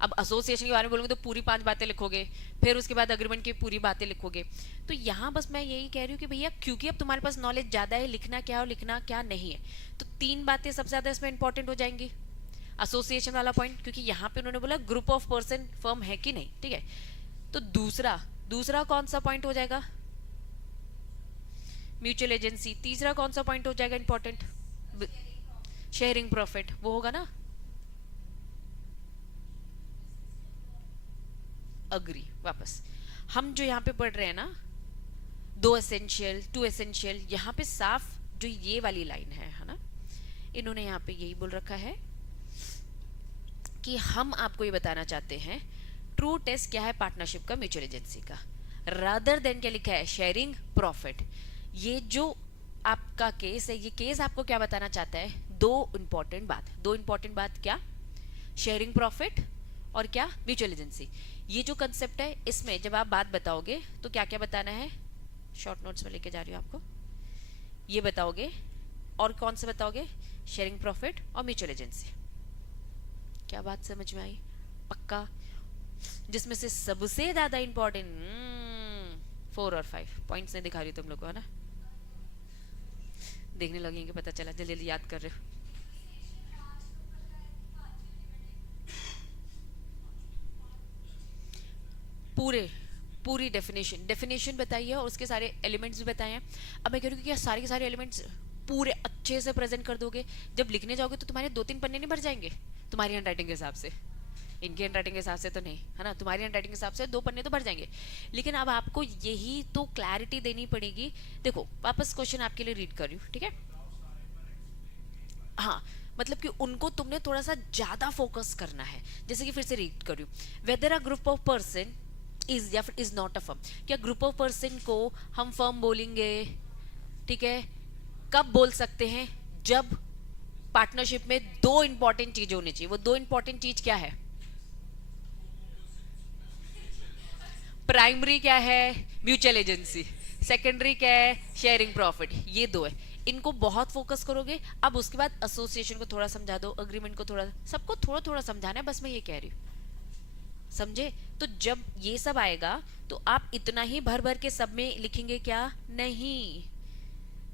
अब एसोसिएशन के बारे में बोलूंगी तो पूरी 5 बातें लिखोगे, फिर उसके बाद अग्रीमेंट की पूरी बातें लिखोगे। तो यहाँ बस मैं यही कह रही हूँ कि भैया क्योंकि अब तुम्हारे पास नॉलेज ज्यादा है, लिखना क्या और लिखना क्या नहीं है, तो 3 बातें सबसे ज्यादा इसमें इंपॉर्टेंट हो जाएंगी। एसोसिएशन वाला पॉइंट, क्योंकि यहाँ पे उन्होंने बोला ग्रुप ऑफ पर्सन फर्म है कि नहीं, ठीक है। तो दूसरा दूसरा कौन सा पॉइंट हो जाएगा? Mutual agency. तीसरा कौन सा पॉइंट हो जाएगा इंपॉर्टेंट? शेयरिंग प्रॉफिट, वो होगा ना। अग्री। वापस हम जो यहाँ पे पढ़ रहे हैं ना, 2 एसेंशियल 2 एसेंशियल, यहाँ पे साफ जो ये वाली लाइन है ना, इन्होंने यहाँ पे यही बोल रखा है कि हम आपको ये बताना चाहते हैं ट्रू टेस्ट क्या है पार्टनरशिप का, म्यूचुअल एजेंसी का, रादर देन क्या लिखा है, शेयरिंग प्रॉफिट। ये जो आपका केस है, ये केस आपको क्या बताना चाहता है? दो इंपॉर्टेंट बात क्या? शेयरिंग प्रॉफिट और क्या? Mutual agency. ये जो कंसेप्ट है, इसमें जब आप बात बताओगे तो क्या क्या बताना है? शॉर्ट नोट्स में लेके जा रही हूँ आपको, ये बताओगे। और कौन से बताओगे? शेयरिंग प्रॉफिट और म्यूचुअल एजेंसी। क्या बात समझ में आई? पक्का? जिसमें से सबसे ज्यादा इंपॉर्टेंट 4 और 5 पॉइंट्स ने दिखा रही तुम लोग को, है ना? देखने लगेंगे, पता चला, जल्दी जल्दी याद कर रहे हो। पूरे पूरी डेफिनेशन बताइए और उसके सारे एलिमेंट्स भी बताए हैं। अब मैं कह रही हूँ कि सारे के सारे एलिमेंट्स पूरे अच्छे से प्रेजेंट कर दोगे, जब लिखने जाओगे तो तुम्हारे 2-3 पन्ने नहीं भर जाएंगे तुम्हारी हैंडराइटिंग के हिसाब से। इनकी हैंडराइटिंग के हिसाब से तो नहीं, है ना, तुम्हारी हैंडराइटिंग के हिसाब से 2 पन्ने तो भर जाएंगे। लेकिन अब आपको यही तो क्लैरिटी देनी पड़ेगी। देखो वापस क्वेश्चन आपके लिए रीड कर रही हूँ, ठीक है? हाँ, मतलब कि उनको तुमने थोड़ा सा ज्यादा फोकस करना है। जैसे कि फिर से रीड कर रही हूँ, weather a group of person is या फिर इज नॉट अ फर्म। क्या ग्रुप ऑफ पर्सन को हम फर्म बोलेंगे? ठीक है, कब बोल सकते हैं? जब पार्टनरशिप में 2 इंपॉर्टेंट चीज होनी चाहिए। वो 2 इंपॉर्टेंट चीज क्या है? प्राइमरी क्या है? Mutual agency. सेकेंडरी क्या है? Sharing profit. ये 2 है, इनको बहुत फोकस करोगे। अब उसके बाद एसोसिएशन को थोड़ा समझा दो, अग्रीमेंट को थोड़ा, सबको थोड़ा थोड़ा समझाना है, बस मैं ये कह रही हूँ, समझे? तो जब ये सब आएगा तो आप इतना ही भर भर के सब में लिखेंगे क्या? नहीं।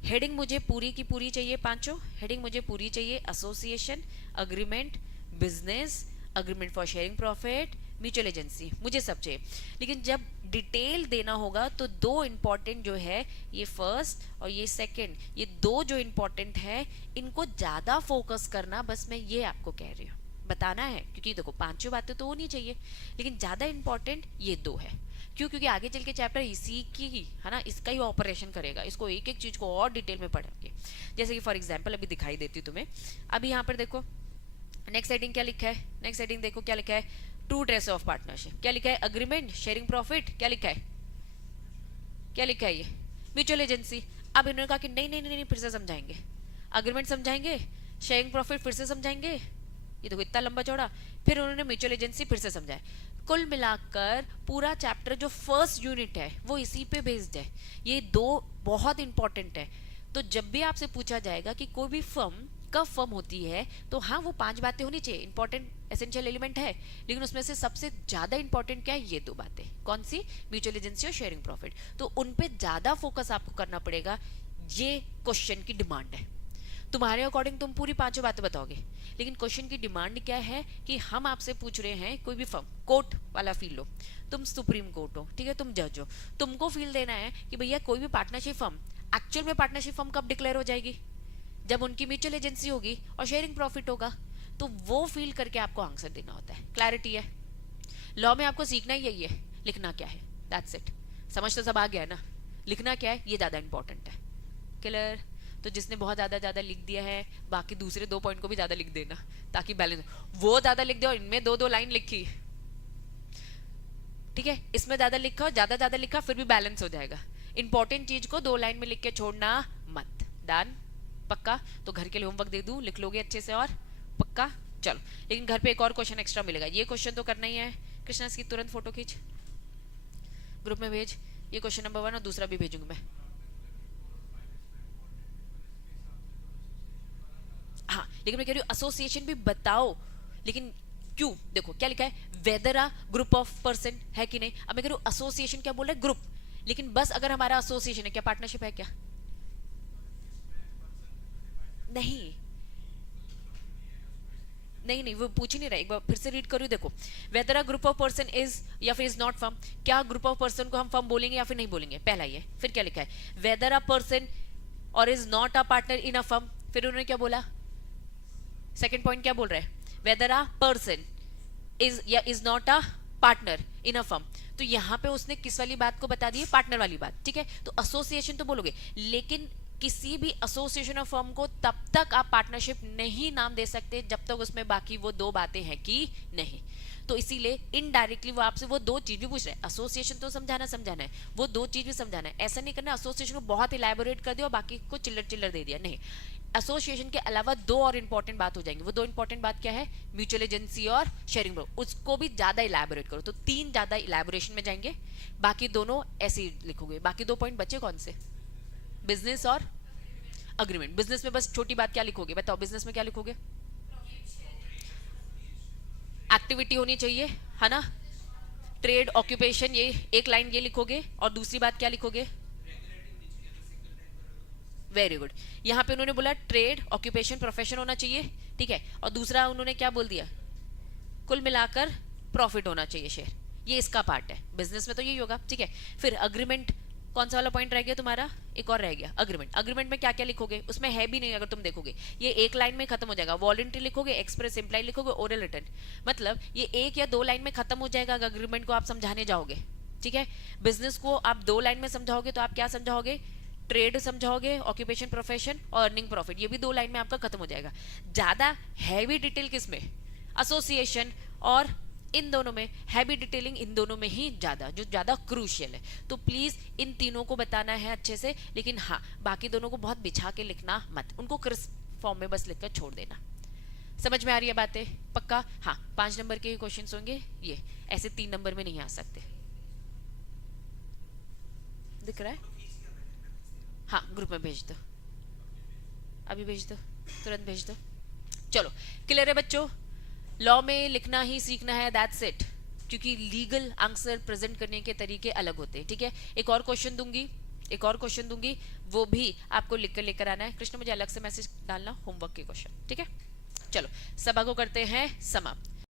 हेडिंग मुझे पूरी की पूरी चाहिए, 5 हेडिंग मुझे पूरी चाहिए। Association, agreement, business, agreement for sharing profit, mutual agency, मुझे सब चाहिए। लेकिन जब डिटेल देना होगा तो 2 इंपॉर्टेंट जो है, ये फर्स्ट और ये सेकंड, ये 2 जो इंपॉर्टेंट है, इनको ज्यादा फोकस करना, बस मैं ये आपको कह रही हूँ, बताना है। क्योंकि देखो 5 बातें तो होनी चाहिए, लेकिन ज्यादा इंपॉर्टेंट ये 2 है। क्यों? क्योंकि आगे चल के चैप्टर इसी की, है ना, इसका ही ऑपरेशन करेगा, इसको एक एक चीज को और डिटेल में पढ़ेंगे। जैसे कि फॉर एग्जांपल अभी दिखाई देती हूँ तुम्हें। अभी यहाँ पर देखो नेक्स्ट हेडिंग क्या लिखा है, नेक्स्ट हेडिंग देखो क्या लिखा है, ट्रू टेस्ट ऑफ पार्टनरशिप। क्या लिखा है? Agreement, sharing profit. क्या लिखा है? क्या लिखा है? ये म्यूचुअल एजेंसी। अब इन्होंने कहा कि नहीं नहीं नहीं, नहीं फिर से समझाएंगे, अग्रीमेंट समझाएंगे, शेयरिंग प्रॉफिट फिर से समझाएंगे। ये देखो इतना लंबा चौड़ा, फिर उन्होंने म्यूचुअल एजेंसी फिर से समझाया। कुल मिलाकर पूरा चैप्टर जो फर्स्ट यूनिट है वो इसी पे बेस्ड है। ये 2 बहुत इंपॉर्टेंट है। तो जब भी आपसे पूछा जाएगा कि कोई भी फर्म कब फर्म होती है, तो हाँ वो 5 बातें होनी चाहिए, इंपॉर्टेंट एसेंशियल एलिमेंट है। लेकिन उसमें से सबसे ज्यादा इंपॉर्टेंट क्या है? ये 2 बातें। कौन सी? म्यूचुअल एजेंसी और शेयरिंग प्रॉफिट। तो उन पे ज्यादा फोकस आपको करना पड़ेगा, ये क्वेश्चन की डिमांड है। तुम्हारे अकॉर्डिंग तुम पूरी 5 बातें बताओगे, लेकिन क्वेश्चन की डिमांड क्या है कि हम आपसे पूछ रहे हैं, कोई भी फर्म, कोर्ट वाला फील लो, तुम सुप्रीम कोर्ट हो, ठीक है, तुम जज हो, तुमको फील देना है कि भैया कोई भी पार्टनरशिप फर्म, एक्चुअल में पार्टनरशिप फर्म कब डिक्लेयर हो जाएगी? जब उनकी म्यूचुअल एजेंसी होगी और शेयरिंग प्रॉफिट होगा। तो वो फील करके आपको आंसर देना होता है। क्लैरिटी है? लॉ में आपको सीखना ही यही है, लिखना क्या है, दैट्स इट। समझ तो सब आ गया है ना? लिखना क्या है ये ज्यादा इंपॉर्टेंट है। क्लियर? तो जिसने बहुत ज्यादा लिख दिया है बाकी दूसरे 2 पॉइंट को भी ज्यादा लिख देना ताकि बैलेंस। वो ज्यादा लिख दे और इनमें 2-2 लाइन लिखी, ठीक है, इसमें ज्यादा लिखा और ज्यादा लिखा, फिर भी बैलेंस हो जाएगा। इंपॉर्टेंट चीज को 2 लाइन में लिख के छोड़ना मत। डन? पक्का? तो घर के लिए होमवर्क दे दूं, लिख लोगे अच्छे से? और पक्का? चलो, लेकिन घर पे एक और क्वेश्चन एक्स्ट्रा मिलेगा। ये क्वेश्चन तो करना ही है। कृष्णा इसकी तुरंत फोटो खींच, ग्रुप में भेज। ये क्वेश्चन नंबर 1 और दूसरा भी भेजूंगी मैं। हाँ, लेकिन मैं कह रही हूँ एसोसिएशन भी बताओ, लेकिन क्यों? देखो क्या लिखा है, weather a group of person, है कि नहीं? अब मैं कह रही हूँ एसोसिएशन क्या बोल रहा है, ग्रुप, लेकिन बस अगर हमारा एसोसिएशन है, क्या पार्टनरशिप है क्या? नहीं नहीं, वो पूछ ही नहीं रहा। एक बार फिर से रीड करूँ, देखो, weather a group of person is या फिर इज नॉट फर्म, क्या ग्रुप ऑफ पर्सन को हम फर्म बोलेंगे या फिर नहीं बोलेंगे? पहला ये। फिर क्या लिखा है, वेदर अ पर्सन और is not a partner in a firm, फिर उन्होंने क्या बोला? सेकंड पॉइंट क्या बोल रहा है, वेदर अ पर्सन इज या is not a partner in a firm. तो यहाँ पे उसने किस वाली बात को बता दी है? पार्टनर वाली बात, ठीक है। तो एसोसिएशन तो बोलोगे, लेकिन किसी भी एसोसिएशन ऑफ फर्म को तब तक आप पार्टनरशिप नहीं नाम दे सकते जब तक उसमें बाकी वो 2 बातें हैं कि नहीं। तो इसीलिए इनडायरेक्टली वो आपसे वो 2 चीज भी पूछ रहे हैं। एसोसिएशन तो समझाना है, वो 2 चीज भी समझाना है। ऐसा नहीं करना एसोसिएशन को बहुत इलैबोरेट कर दिया और बाकी को चिल्लर दे दिया, नहीं। एसोसिएशन के अलावा 2 और इंपॉर्टेंट बात हो जाएंगे। वो 2 इंपॉर्टेंट बात क्या है? म्यूचुअल एजेंसी और शेयरिंग, उसको भी ज्यादा इलैबोरेट करो। तो 3 ज्यादा इलैबोरेशन में जाएंगे, बाकी दोनों ऐसे ही लिखोगे। बाकी 2 पॉइंट बचे कौन से? बिजनेस और अग्रीमेंट। बिजनेस में बस छोटी बात क्या लिखोगे, बताओ? बिजनेस में क्या लिखोगे? एक्टिविटी होनी चाहिए, है ना? ट्रेड, ऑक्यूपेशन, ये एक लाइन ये लिखोगे। और दूसरी बात क्या लिखोगे? Very good. यहाँ पे उन्होंने बोला ट्रेड, ऑक्यूपेशन, प्रोफेशन होना चाहिए, ठीक है। और दूसरा उन्होंने क्या बोल दिया? कुल मिलाकर प्रॉफिट होना चाहिए शेयर। ये इसका पार्ट है। बिजनेस में तो यही होगा, ठीक है। फिर अग्रीमेंट, कौन सा वाला पॉइंट रह गया तुम्हारा? एक और रह गया, अग्रीमेंट। अग्रीमेंट में क्या क्या लिखोगे? उसमें है भी नहीं, अगर तुम देखोगे ये एक लाइन में खत्म हो जाएगा। वॉलंटरी लिखोगे, एक्सप्रेस इम्प्लाई लिखोगे, ओरल रिटर्न, मतलब ये 1 या 2 लाइन में खत्म हो जाएगा अगर अग्रीमेंट को आप समझाने जाओगे, ठीक है। बिजनेस को आप 2 लाइन में समझाओगे तो आप क्या समझाओगे? ट्रेड समझाओगे, ऑक्यूपेशन, प्रोफेशन और अर्निंग प्रॉफिट, ये भी 2 लाइन में आपका खत्म हो जाएगा। ज्यादा हैवी डिटेल किस में? एसोसिएशन और इन दोनों में। हैवी डिटेलिंग इन दोनों में ही ज्यादा, जो ज्यादा क्रूशियल है। तो प्लीज इन तीनों को बताना है अच्छे से, लेकिन हाँ, बाकी दोनों को बहुत बिछा के लिखना मत, उनको क्रिस्प फॉर्म में बस लिखकर छोड़ देना। समझ में आ रही है बातें? पक्का? हाँ, 5 नंबर के क्वेश्चंस होंगे ये, ऐसे 3 नंबर में नहीं आ सकते। दिख रहा है? हाँ, ग्रुप में भेज दो, अभी भेज दो, तुरंत भेज दो। चलो, क्लियर है बच्चों? लॉ में लिखना ही सीखना है, दैट्स इट। क्योंकि लीगल आंसर प्रेजेंट करने के तरीके अलग होते हैं, ठीक है। एक और क्वेश्चन दूंगी, वो भी आपको लिख कर लेकर आना है। कृष्ण, मुझे अलग से मैसेज डालना होमवर्क के क्वेश्चन, ठीक है। चलो, सभा को करते हैं समाप्त।